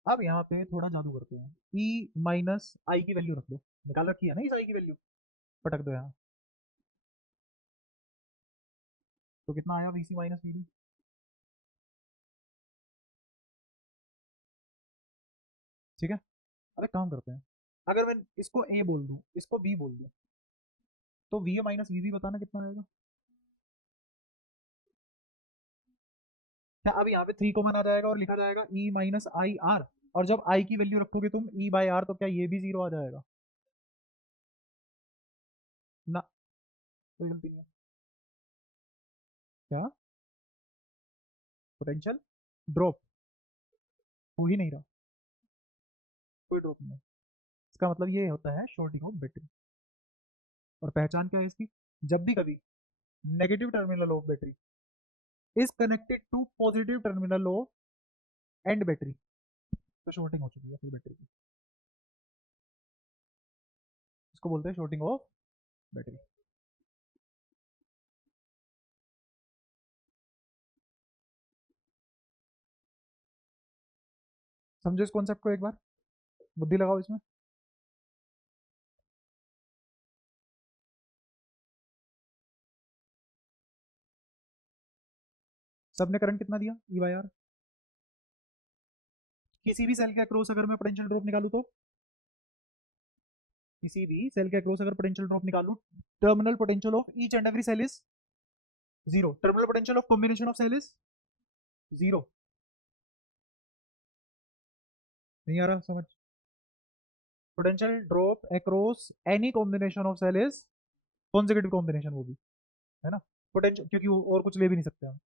अब यहाँ पे थोड़ा जादू करते हैं, e माइनस आई की वैल्यू रख दो, निकाल रखी है ना इस आई की वैल्यू, पटक दो यहाँ। तो कितना आया, वीसी माइनस वीडी। ठीक है। अरे काम करते हैं, अगर मैं इसको ए बोल दूं, इसको बी बोल दूं, तो V A minus V B बताना कितना आएगा। क्या अब यहाँ पे 3 कॉमन आ जाएगा और लिखा जाएगा ई माइनस आई आर, और जब आई की वैल्यू रखोगे तुम ई बाई आर, तो क्या ये भी 0 आ जाएगा? ना, कोई गलती नहीं है। क्या? पोटेंशियल ड्रॉप हो ही नहीं रहा, कोई ड्रॉप नहीं है। इसका मतलब ये होता है शॉर्टिंग ऑफ बैटरी। और पहचान क्या है इसकी, जब भी कभी negative terminal of battery is connected to positive terminal of and battery, तो शॉर्टिंग हो चुकी है फिर बैटरी की। इसको बोलते हैं शॉर्टिंग ऑफ बैटरी। समझो इस कॉन्सेप्ट को एक बार, बुद्धि लगाओ इसमें। सबने करंट कितना दिया, ई बाई आर। किसी भी सेल के अक्रॉस अगर मैं पोटेंशियल ड्रॉप निकालू, तो किसी भी सेल के अक्रॉस अगर पोटेंशियल ड्रॉप निकालू, terminal potential of each and every cell is zero, terminal potential of combination of cell is zero. नहीं आ रहा समझ? Potential drop across any combination of cell is consecutive combination, वो भी है ना, पोटेंशियल, क्योंकि वो और कुछ ले भी नहीं सकते हम।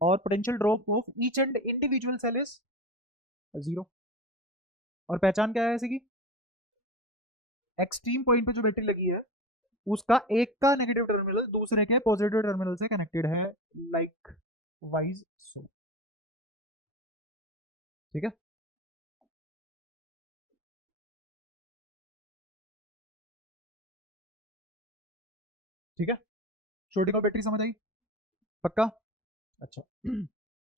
और potential drop of each and individual cell is zero. और पहचान क्या है ऐसे की, एक्सट्रीम पॉइंट पे जो बैटरी लगी है, उसका एक का नेगेटिव टर्मिनल दूसरे के पॉजिटिव टर्मिनल से कनेक्टेड है, लाइक वाइज सो। ठीक है। ठीक है, छोटी का बैटरी समझ आई? पक्का? अच्छा।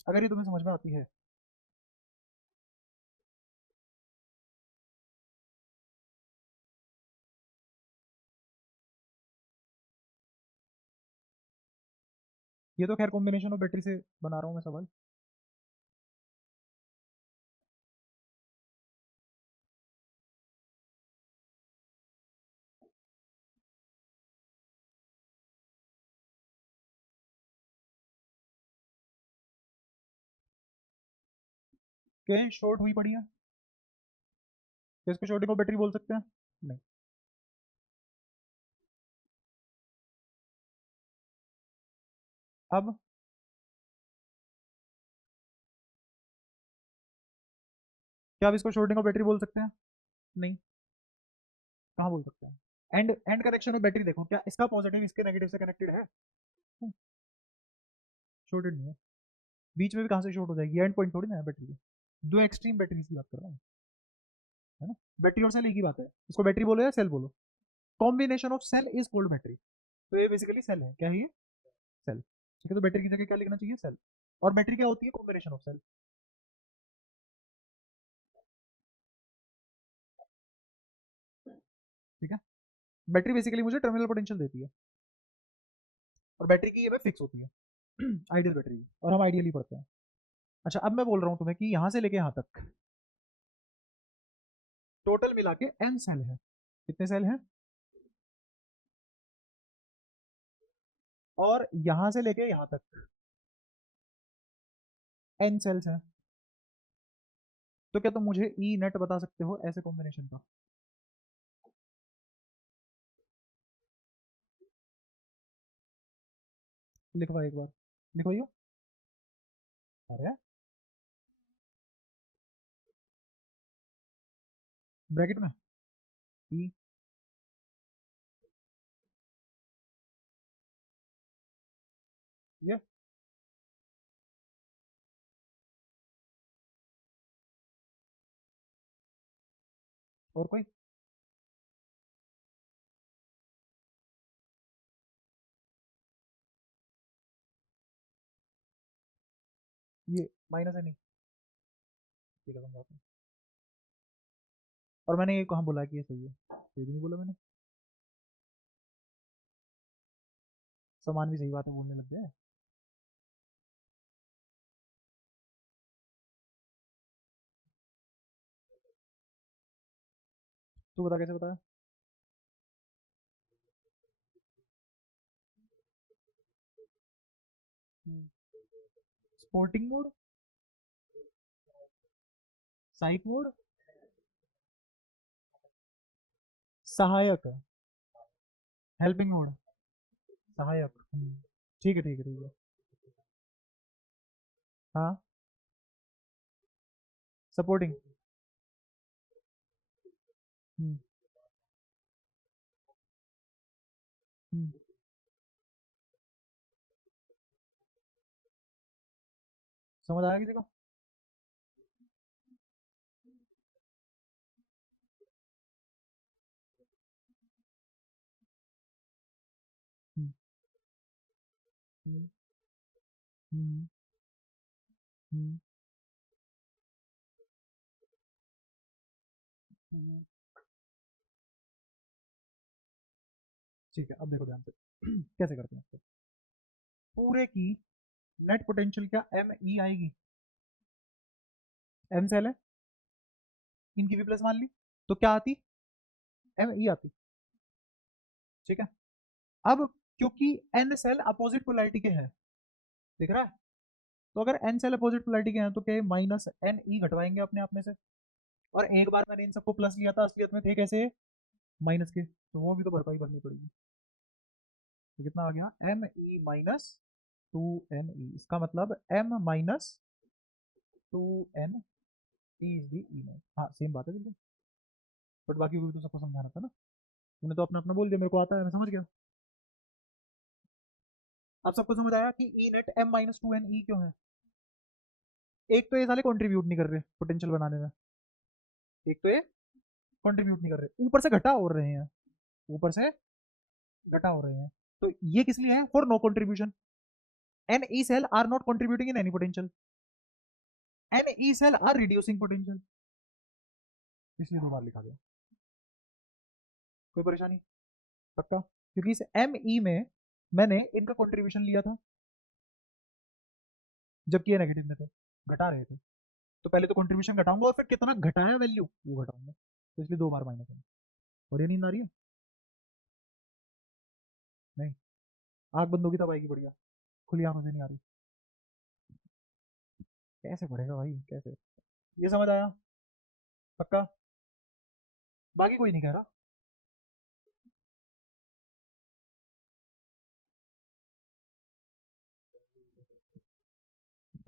अगर ये तुम्हें समझ में आती है, ये तो खैर कॉम्बिनेशन ऑफ बैटरी से बना रहा हूँ मैं सवाल। क्या शॉर्ट हुई पड़ी है, क्या इसको शॉर्टिंग ऑफ बैटरी बोल सकते हैं? नहीं। अब क्या आप इसको शॉर्टिंग ऑफ बैटरी बोल सकते हैं? नहीं। कहाँ बोल सकते हैं? And and connection of battery देखो, क्या इसका पॉजिटिव इसके नेगेटिव से कनेक्टेड है? शॉर्टेड नहीं है। बीच में भी कहाँ से शॉर्ट हो जाएगी, एंड पॉइंट थोड़ी ना है बैटरी की। दो एक्सट्रीम बैटरी की बात कर रहा हूँ, है ना। बैटरी और सेल एक ही बात है, इसको बैटरी बोलो या सेल बोलो। Combination of cell is called battery. तो ये बेसिकली सेल है, क्या है ये? सेल। ठीक है, तो बैटरी की जगह क्या लिखना चाहिए, सेल। और बैटरी क्या होती है, कॉम्बिनेशन ऑफ सेल। ठीक है। बैटरी बेसिकली मुझे टर्मिनल पोटेंशियल देती है, और बैटरी की ये फिक्स होती है। आइडियल बैटरी, और हम आइडियली पढ़ते हैं। अच्छा, अब मैं बोल रहा हूँ तुम्हें कि यहाँ से लेके यहाँ तक टोटल मिला के एन सेल है। कितने सेल हैं? और यहाँ से लेके यहाँ तक एन सेल्स हैं। तो क्या तुम मुझे ई नेट बता सकते हो ऐसे कॉम्बिनेशन का? लिखवा एक बार, लिखवाइयो। अरे, ब्रैकेट में ई, ये, और कोई? माइनस है नहीं, ठीक है समझाता हूँ। और मैंने ये कहाँ बोला कि ये सही है, ये भी नहीं बोला मैंने। समान भी सही बात है बोलने लग गए। तू बता कैसे बताया। स्पोर्टिंग मोड, साइक मोड, सहायक, हेल्पिंग मोड, सहायक। ठीक है ठीक है ठीक है। हाँ, सपोर्टिंग। हम्म हम्म समझ आया किसी को। हम्म हम्म हम्म हम्म हम्म। ठीक है, अब देखो ध्यान से कैसे करते हैं इसको। पूरे की नेट पोटेंशियल क्या एम ई आएगी, एम सेल है, इनकी भी प्लस मान ली, तो क्या आती, एम ई आती। ठीक है। अब क्योंकि एन सेल अपोजिट पोलैरिटी के हैं, दिख रहा है, तो अगर एन सेल अपोजिट पोलैरिटी के हैं तो क्या माइनस एन ई घटवाएंगे अपने आप में से। और एक बार मैंने इन सबको प्लस लिया था, असलियत में थे कैसे, माइनस के, तो वो भी तो भरपाई भरनी पड़ेगी। तो कितना आ गया, M E minus two N E, इसका मतलब M minus two N E is the E naught. हाँ सेम बात है बिल्कुल, बट बाकी को भी तो सबको समझाना था ना। तूने तो अपना अपना बोल दिया, मेरे को आता है, मैं समझ गया। अब सबको समझ आया कि E net M minus two N E क्यों है। एक तो ये साले कंट्रीब्यूट नहीं कर रहे पोटेंशियल बनाने में, एक तो ये कंट्रीब्यूट नहीं कर रहे, ऊपर से घटा हो रहे हैं, ऊपर से घटा हो रहे हैं। तो ये किस लिए है, for no contribution. N E cell are not contributing in any potential, N E cell are reducing potential, इसलिए दो बार लिखा गया। कोई परेशानी, पक्का, क्योंकि इस एम ई में मैंने इनका कंट्रीब्यूशन लिया था, जबकि ये नेगेटिव में थे, घटा रहे थे, तो पहले तो कंट्रीब्यूशन घटाऊंगा और फिर कितना घटाया वैल्यू वो घटाऊंगा, तो इसलिए दो बार माइनस है। और ये नींद आ रही है, नहीं, आंख बंद होगी तब आएगी बढ़िया, खुली आंखों से नहीं आ रही। कैसे पढ़ेगा भाई, कैसे। ये समझ आया, पक्का, बाकी कोई नहीं कह रहा।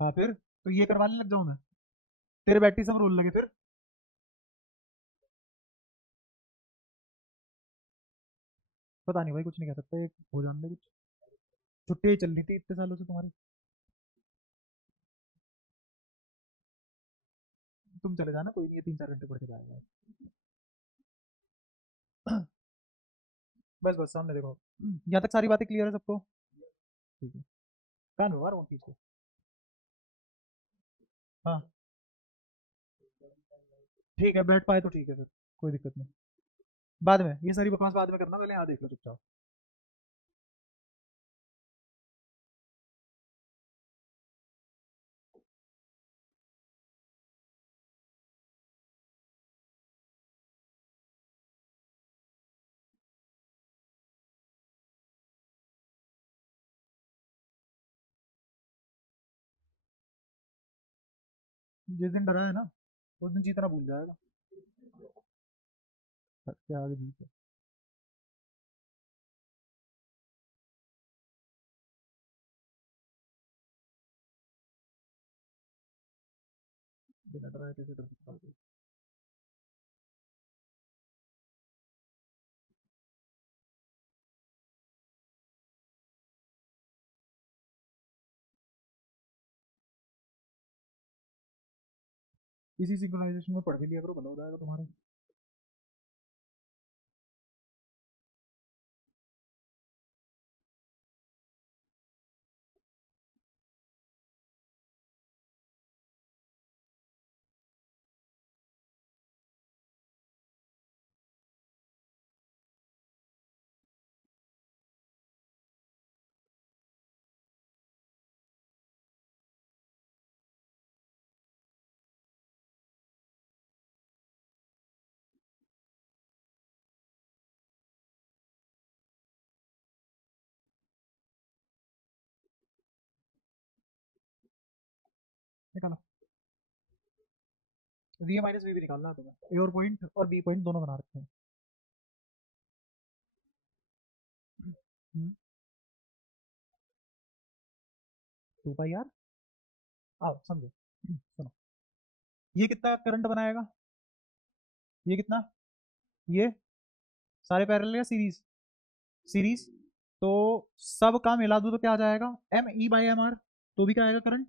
हाँ फिर तो ये करवाने लग जाऊं मैं, तेरे बैटरी सब रोल लगे फिर। पता नहीं भाई, कुछ नहीं कह सकता, एक हो जाने दे कुछ। छुट्टी चल रही थी इतने सालों से तुम्हारी, तुम चले जाना, कोई नहीं है, 3 4 घंटे पढ़ के जाएगा। बस बस सामने देखो, यहाँ तक सारी बातें क्लियर है सबको। ठीक है, कान व्यवहार वो चीज को। हाँ ठीक है, बैठ पाए तो ठीक है फिर, कोई दिक्कत नहीं। बाद में ये सारी बकवास बाद में करना, पहले यहाँ देख लो चुपचाप। जिस दिन डरा है ना, उस दिन जीतना भूल जाएगा। क्या आगे जीत है, बिना डराए कैसे डर सकता है कोई? इसी सिंक्रोनाइजेशन में पढ़ भी लिया करो, भला हो जाएगा तुम्हारा। निकालो। वी माइनस वी भी निकालना है तुम्हें। ए और पॉइंट और बी पॉइंट दोनों बना रखे हैं। टू पाई यार, आओ समझो। सुनो, ये कितना करंट बनाएगा? ये कितना? ये सारे पैरेलल या सीरीज? सीरीज। तो सब का मिला दो तो क्या आ जाएगा? M E by M R. तो भी क्या आएगा करंट?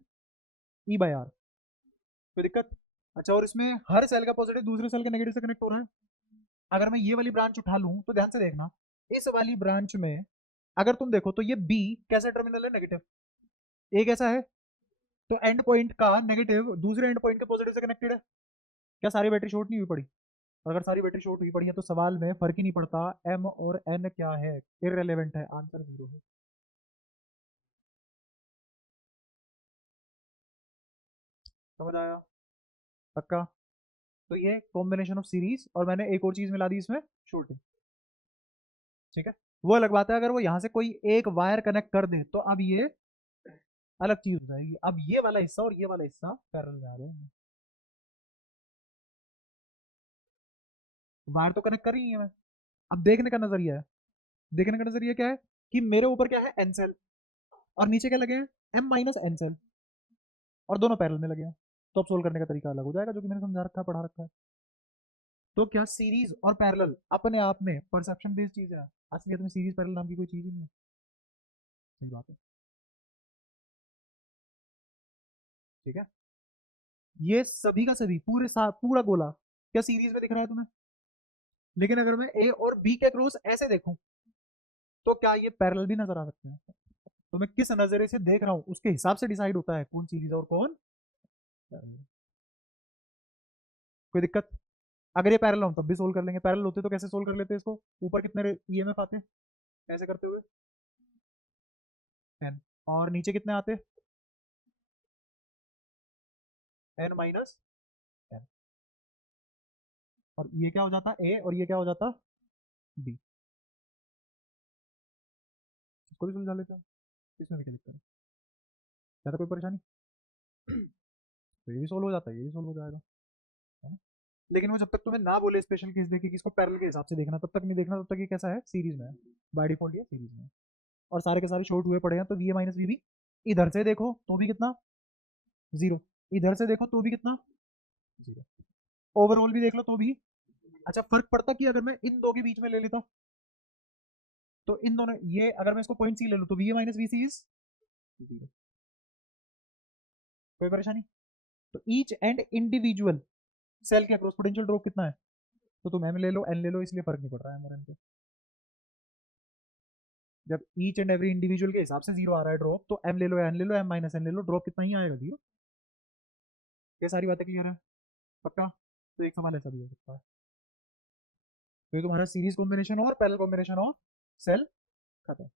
E by are. कोई दिक्कत? अच्छा, और इसमें हर सेल का पॉजिटिव दूसरे सेल के नेगेटिव से कनेक्ट हो रहा है। अगर मैं ये वाली ब्रांच उठा लूं तो ध्यान से देखना, इस वाली ब्रांच में अगर तुम देखो तो ये बी कैसा टर्मिनल है? नेगेटिव। ए कैसा है? तो एंड पॉइंट का नेगेटिव दूसरे एंड पॉइंट के पॉजिटिव से कनेक्टेड है। क्या सारी बैटरी शॉर्ट नहीं हुई पड़ी? अगर सारी बैटरी शॉर्ट हुई पड़ी है तो सवाल में फर्क ही नहीं पड़ता एम और एन क्या है, इररेलेवेंट है, आंसर जीरो है। समझ आया? पक्का? तो ये कॉम्बिनेशन ऑफ सीरीज और मैंने एक और चीज मिला दी इसमें, शॉर्टिंग। ठीक है, वो अलग बात है अगर वो यहां से कोई एक वायर कनेक्ट कर दे तो अब ये अलग चीज हो जाएगी। अब ये वाला हिस्सा और ये वाला हिस्सा पैरेलल में आ रहे हैं। वायर तो कनेक्ट कर रही है मैं। अब देखने का नजरिया है, देखने का नजरिया क्या है कि मेरे ऊपर क्या है? एन सेल, और नीचे क्या लगे हैं? एम माइनस एन सेल, और दोनों पैरेलल में लगे हैं। तो अब सोल्व करने का तरीका अलग हो जाएगा, जो कि मैंने समझा रखा है, पढ़ा रखा है। तो क्या सीरीज और पैरेलल अपने आप में परसेप्शन बेस्ड चीज है? असलियत में सीरीज पैरेलल नाम की कोई चीज ही नहीं है। सही बात है। ठीक है, ये सभी का सभी पूरे साथ पूरा गोला क्या सीरीज में दिख रहा है तुम्हें? लेकिन अगर मैं ए और बी के क्रॉस ऐसे देखूं तो क्या ये पैरेलल भी नजर आ सकते हैं? तो मैं किस नजरिए से देख रहा हूं उसके हिसाब से डिसाइड होता है कौन सीरीज और कौन पैरेलल। कोई दिक्कत? अगर ये पैरेलल हो तब भी सोल्व कर लेंगे, पैरेलल होते तो कैसे सोल्व कर लेते इसको? ऊपर कितने ईएमएफ आते? ऐसे करते हुए 10, और नीचे कितने आते? N minus N. और ये क्या हो जाता? ए, और ये क्या हो जाता? बी। इसको भी सुलझा लेते हैं, इसमें भी क्या दिक्कत है? क्या था कोई परेशानी? तो ये भी सोल्व हो जाता है, ये भी सोल्व हो जाएगा, है ना? लेकिन वो जब तक तुम्हें ना बोले स्पेशल केस देखे कि इसको पैरेलल के हिसाब से देखना, तब तक नहीं देखना, तब तक ये कैसा है? सीरीज में है। बाय डिफॉल्ट ये सीरीज में है। और सारे के सारे शॉर्ट हुए पड़े हैं, तो वी ए माइनस वी भी इधर से देखो तो भी कितना? जीरो। इधर से देखो तो भी कितना? जीरो। ओवरऑल भी देख लो तो भी। अच्छा, फर्क पड़ता कि अगर मैं इन दो के बीच में ले लेता तो इन दोनों, ये अगर मैं इसको पॉइंट सी ले लूं तो V A minus V C is zero. कोई परेशानी? तो ईच एंड इंडिविजुअल सेल के अक्रॉस पोटेंशियल ड्रॉप कितना है? तो तुम एम ले लो, एन ले लो, इसलिए फर्क नहीं पड़ रहा है एम पे। जब ईच एंड एवरी इंडिविजुअल के हिसाब से जीरो आ रहा है ड्रॉप, तो एम ले लो, एन ले लो, एम माइनस एन ले लो, ड्रॉप कितना ही आएगा? जीरो। ये सारी बातें क्लियर है? पक्का? तो एक सवाल ऐसा भी हो सकता है, तो ये तुम्हारा सीरीज कॉम्बिनेशन और पैरेलल कॉम्बिनेशन और सेल खत्म।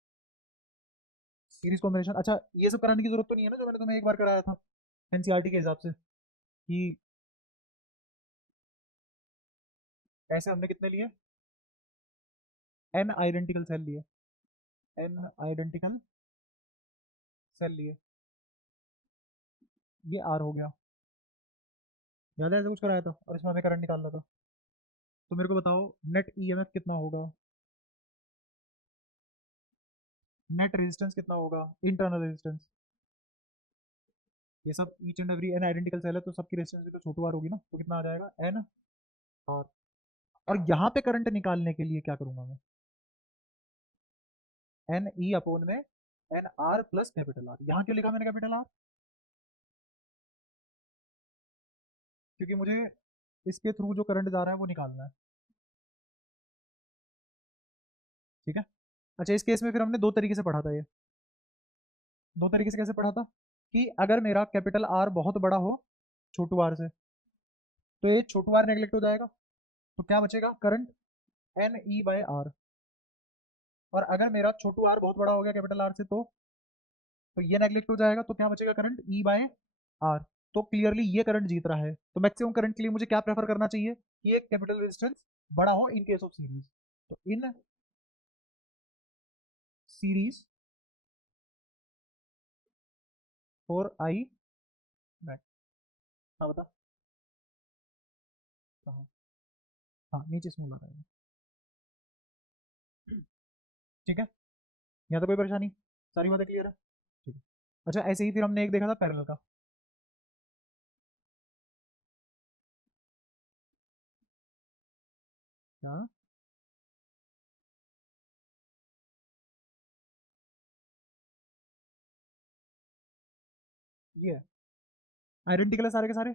सीरीज कॉम्बिनेशन, अच्छा ये सब कराने की जरूरत तो नहीं है ना, जो मैंने तुम्हें एक बार कराया था एनसीईआरटी के हिसाब से, कि ऐसे हमने कितने लिए? एन आइडेंटिकल सेल लिए, एन आइडेंटिकल सेल लिए, ये आर हो गया। याद है ऐसा कुछ कराया था, और इसमें हमें करंट निकालना था। तो मेरे को बताओ नेट ईएमएफ कितना होगा, नेट रेजिस्टेंस कितना होगा, इंटरनल रेजिस्टेंस। ये सब each and every N identical cell है, तो सबकी रेजिस्टेंस भी तो छोटू आर होगी ना, तो कितना आ जाएगा? N R. और यहाँ पे करंट निकालने के लिए क्या करूंगा मैं? एन ई अपोन में N R plus capital R. यहाँ क्यों लिखा मैंने कैपिटल आर? क्योंकि मुझे इसके थ्रू जो करंट जा रहा है वो निकालना है। ठीक है, अच्छा इस केस में फिर हमने दो तरीके से पढ़ा था ये। दो तरीके से कैसे पढ़ा था? कि अगर मेरा कैपिटल आर बहुत बड़ा हो छोटू आर से, तो ये छोटू आर नेग्लेक्ट हो जाएगा, तो क्या बचेगा? Current N E by R. और अगर मेरा छोटू आर बहुत बड़ा हो गया कैपिटल आर से, तो ये नेग्लेक्ट हो जाएगा, तो क्या बचेगा? Current E by R. तो क्लियरली ये करंट जीत रहा है, तो मैक्सिमम करंट के लिए मुझे क्या प्रेफर करना चाहिए? कि एक कैपिटल रेजिस्टेंस बड़ा हो इन केस ऑफ सीरीज। तो in series for I max, हाँ बता। कहाँ? हाँ नीचे स्मूल आ रहा है। ठीक है, यहाँ तो कोई परेशानी, सारी बातें क्लियर है। ठीक है। अच्छा ऐसे ही फिर हमने एक देखा था पैरेलल का। हाँ ये है, आइडेंटिकल है सारे के सारे,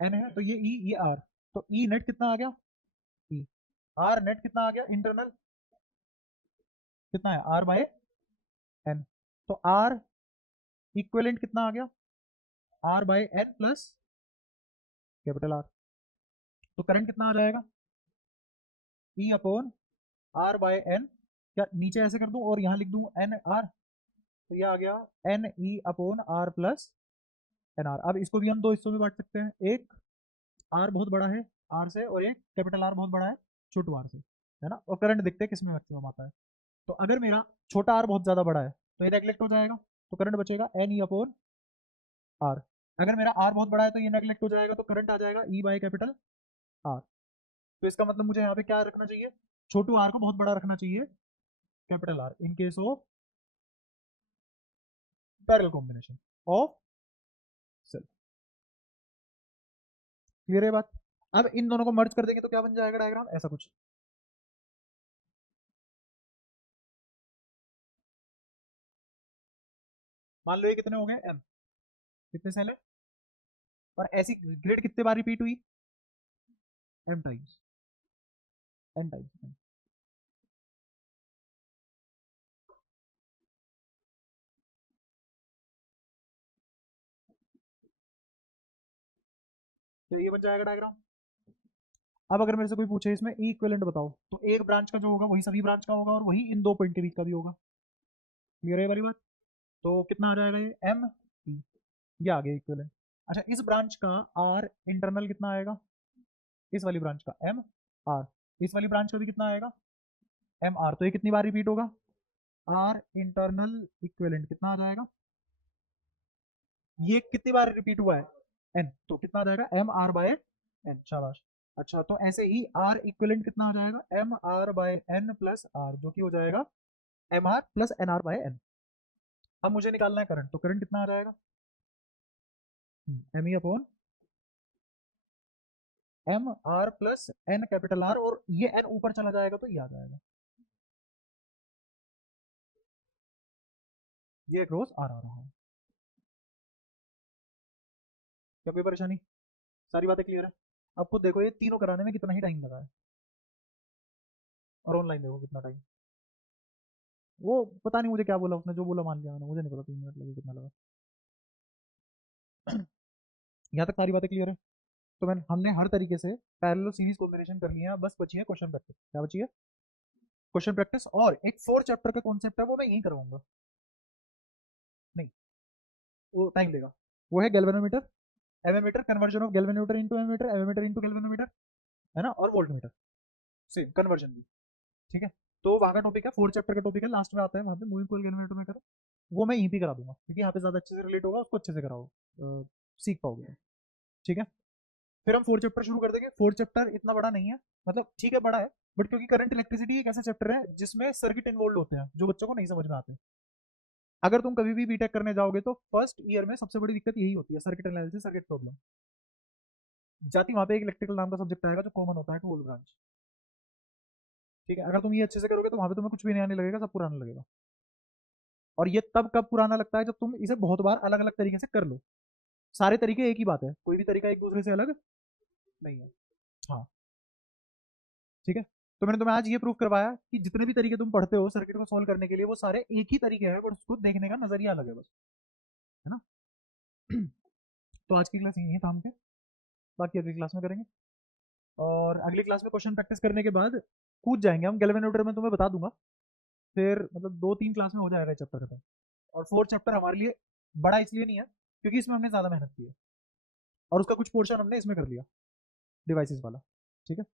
एन है तो ये ई ये आर, तो ई नेट कितना आ गया, ई, आर नेट कितना आ गया इंटरनल, कितना है आर बाय एन, तो आर इक्विवेलेंट कितना आ गया, R by N plus capital R, तो करंट कितना आ जाएगा, E upon R by N, क्या नीचे ऐसे कर दूं और यहाँ लिख दूं एन आर, तो ये आ गया N E upon R plus N R. अब इसको भी हम दो हिस्सों में बांट सकते हैं, एक आर बहुत बड़ा है आर से, और एक कैपिटल आर बहुत बड़ा है छोटू आर से, है ना, और करंट देखते हैं किसमें मैक्सिमम आता है। तो अगर मेरा छोटा आर बहुत ज्यादा बड़ा है तो ये नेग्लेक्ट हो जाएगा, तो करंट बचेगा एन ई अपॉन आर। अगर मेरा आर बहुत बड़ा है तो ये नेग्लेक्ट हो जाएगा, तो करंट आ जाएगा ई बाय कैपिटल आर। तो इसका मतलब मुझे यहाँ पे क्या रखना चाहिए, छोटू आर को बहुत बड़ा रखना चाहिए, capital R, in case of parallel combination of cell. Clear है बात। अब इन दोनों को मर्ज कर देंगे तो क्या बन जाएगा डायग्राम, ऐसा कुछ। मान लो ये कितने हो गए एम, कितने सेल है, और ऐसी ग्रिड कितने बार रिपीट हुई, एम टाइम्स, एन टाइम्स। तो ये बन जाएगा डायग्राम। अब अगर मेरे से कोई पूछे इसमें ई इक्विवेलेंट बताओ, तो एक ब्रांच का जो होगा वही सभी ब्रांच का होगा, और वही इन दो पॉइंट के बीच का भी होगा। क्लियर है वाली बात। तो कितना आ जाएगा ये एम ई, ये आ गया इक्विवेलेंट। अच्छा इस ब्रांच का आर इंटरनल कितना आएगा, इस वाली ब्रांच का एम आर, इस वाली ब्रांच का भी कितना आएगा एम आर, तो ये कितनी बार रिपीट होगा, आर इंटरनल इक्विवेलेंट कितना आ जाएगा, ये कितनी बार रिपीट हुआ है एन, तो कितना आ जाएगा एम आर बाय एन, शाबाश। अच्छा तो ऐसे ही आर इक्विवेलेंट कितना हो जाएगा M R by N plus R, जो कि हो जाएगा M R plus N R by N. अब मुझे निकालना है करंट, तो करंट कितना आ जाएगा M E upon M R plus N capital R, और ये एन ऊपर चला जाएगा तो ये आ जाएगा, ये क्रॉस आर आ रहा है। क्या कोई परेशानी, सारी बातें क्लियर है। अब खुद देखो ये तीनों कराने में कितना ही टाइम लगा है, और ऑनलाइन देखो कितना टाइम, वो पता नहीं मुझे क्या बोला उसने, जो बोला मान लिया मैंने, मुझे नहीं पता 3 मिनट लगे कितना लगा। यहाँ तक सारी बातें क्लियर है। तो मैंने हमने हर तरीके से पैरेलल सीरीज कॉम्बिनेशन कर लिया है, बस बची है क्वेश्चन प्रैक्टिस। क्या बची है, क्वेश्चन प्रैक्टिस, और एक 4 चैप्टर का कॉन्सेप्ट है वो मैं यहीं करवाऊंगा, नहीं वो टाइम लेगा। वो है galvanometer, ammeter, conversion of galvanometer into ammeter, ammeter into galvanometer, है ना, और वोल्टमीटर, सेम कन्वर्जन भी। ठीक है, तो वहाँ का टॉपिक है, 4 चैप्टर का टॉपिक है, लास्ट में आता है वहाँ पे मूविंग कॉइल गैल्वेनोमीटर में करो, वो मैं यहीं पे करा दूंगा क्योंकि यहाँ पे ज्यादा अच्छे से रिलेट होगा, उसको अच्छे से कराओ, सीख पाओगे। ठीक है, फिर हम 4 चैप्टर शुरू कर देंगे। 4 चैप्टर इतना बड़ा नहीं है, मतलब ठीक है बड़ा है, बट क्योंकि करंट इलेक्ट्रिसिटी एक ऐसा चैप्टर है जिसमें सर्किट इन्वॉल्व होते हैं जो बच्चों को नहीं समझ में आते। अगर तुम कभी भी बीटेक करने जाओगे तो फर्स्ट ईयर में सबसे बड़ी दिक्कत यही होती है, सर्किट एनालिसिस, सर्किट प्रॉब्लम। जाती वहाँ पे एक इलेक्ट्रिकल नाम का सब्जेक्ट आएगा जो कॉमन होता है टू ऑल ब्रांच। ठीक है, अगर तुम ये अच्छे से करोगे तो वहाँ पे तुम्हें कुछ भी नहीं आने लगेगा, सब पुराना लगेगा। और ये तब कब पुराना लगता है, जब तुम इसे बहुत बार अलग अलग तरीके से कर लो। सारे तरीके एक ही बात है, कोई भी तरीका एक दूसरे से अलग नहीं है। हाँ ठीक है, तो मैंने तुम्हें आज ये प्रूफ करवाया कि जितने भी तरीके तुम पढ़ते हो सर्किट को सॉल्व करने के लिए वो सारे एक ही तरीके हैं, बट उसको देखने का नजरिया अलग है बस, है ना। तो आज की क्लास यही था हम पे, बाकी अगली क्लास में करेंगे, और अगली क्लास में क्वेश्चन प्रैक्टिस करने के बाद कूद जाएंगे हम गैल्वेनोमीटर में, तुम्हें बता दूंगा। फिर मतलब 2-3 क्लास में हो जाएगा चैप्टर खत्म। और 4 चैप्टर हमारे लिए बड़ा इसलिए नहीं है क्योंकि इसमें हमने ज़्यादा मेहनत की है, और उसका कुछ पोर्शन हमने इसमें कर लिया, डिवाइसेस वाला। ठीक है।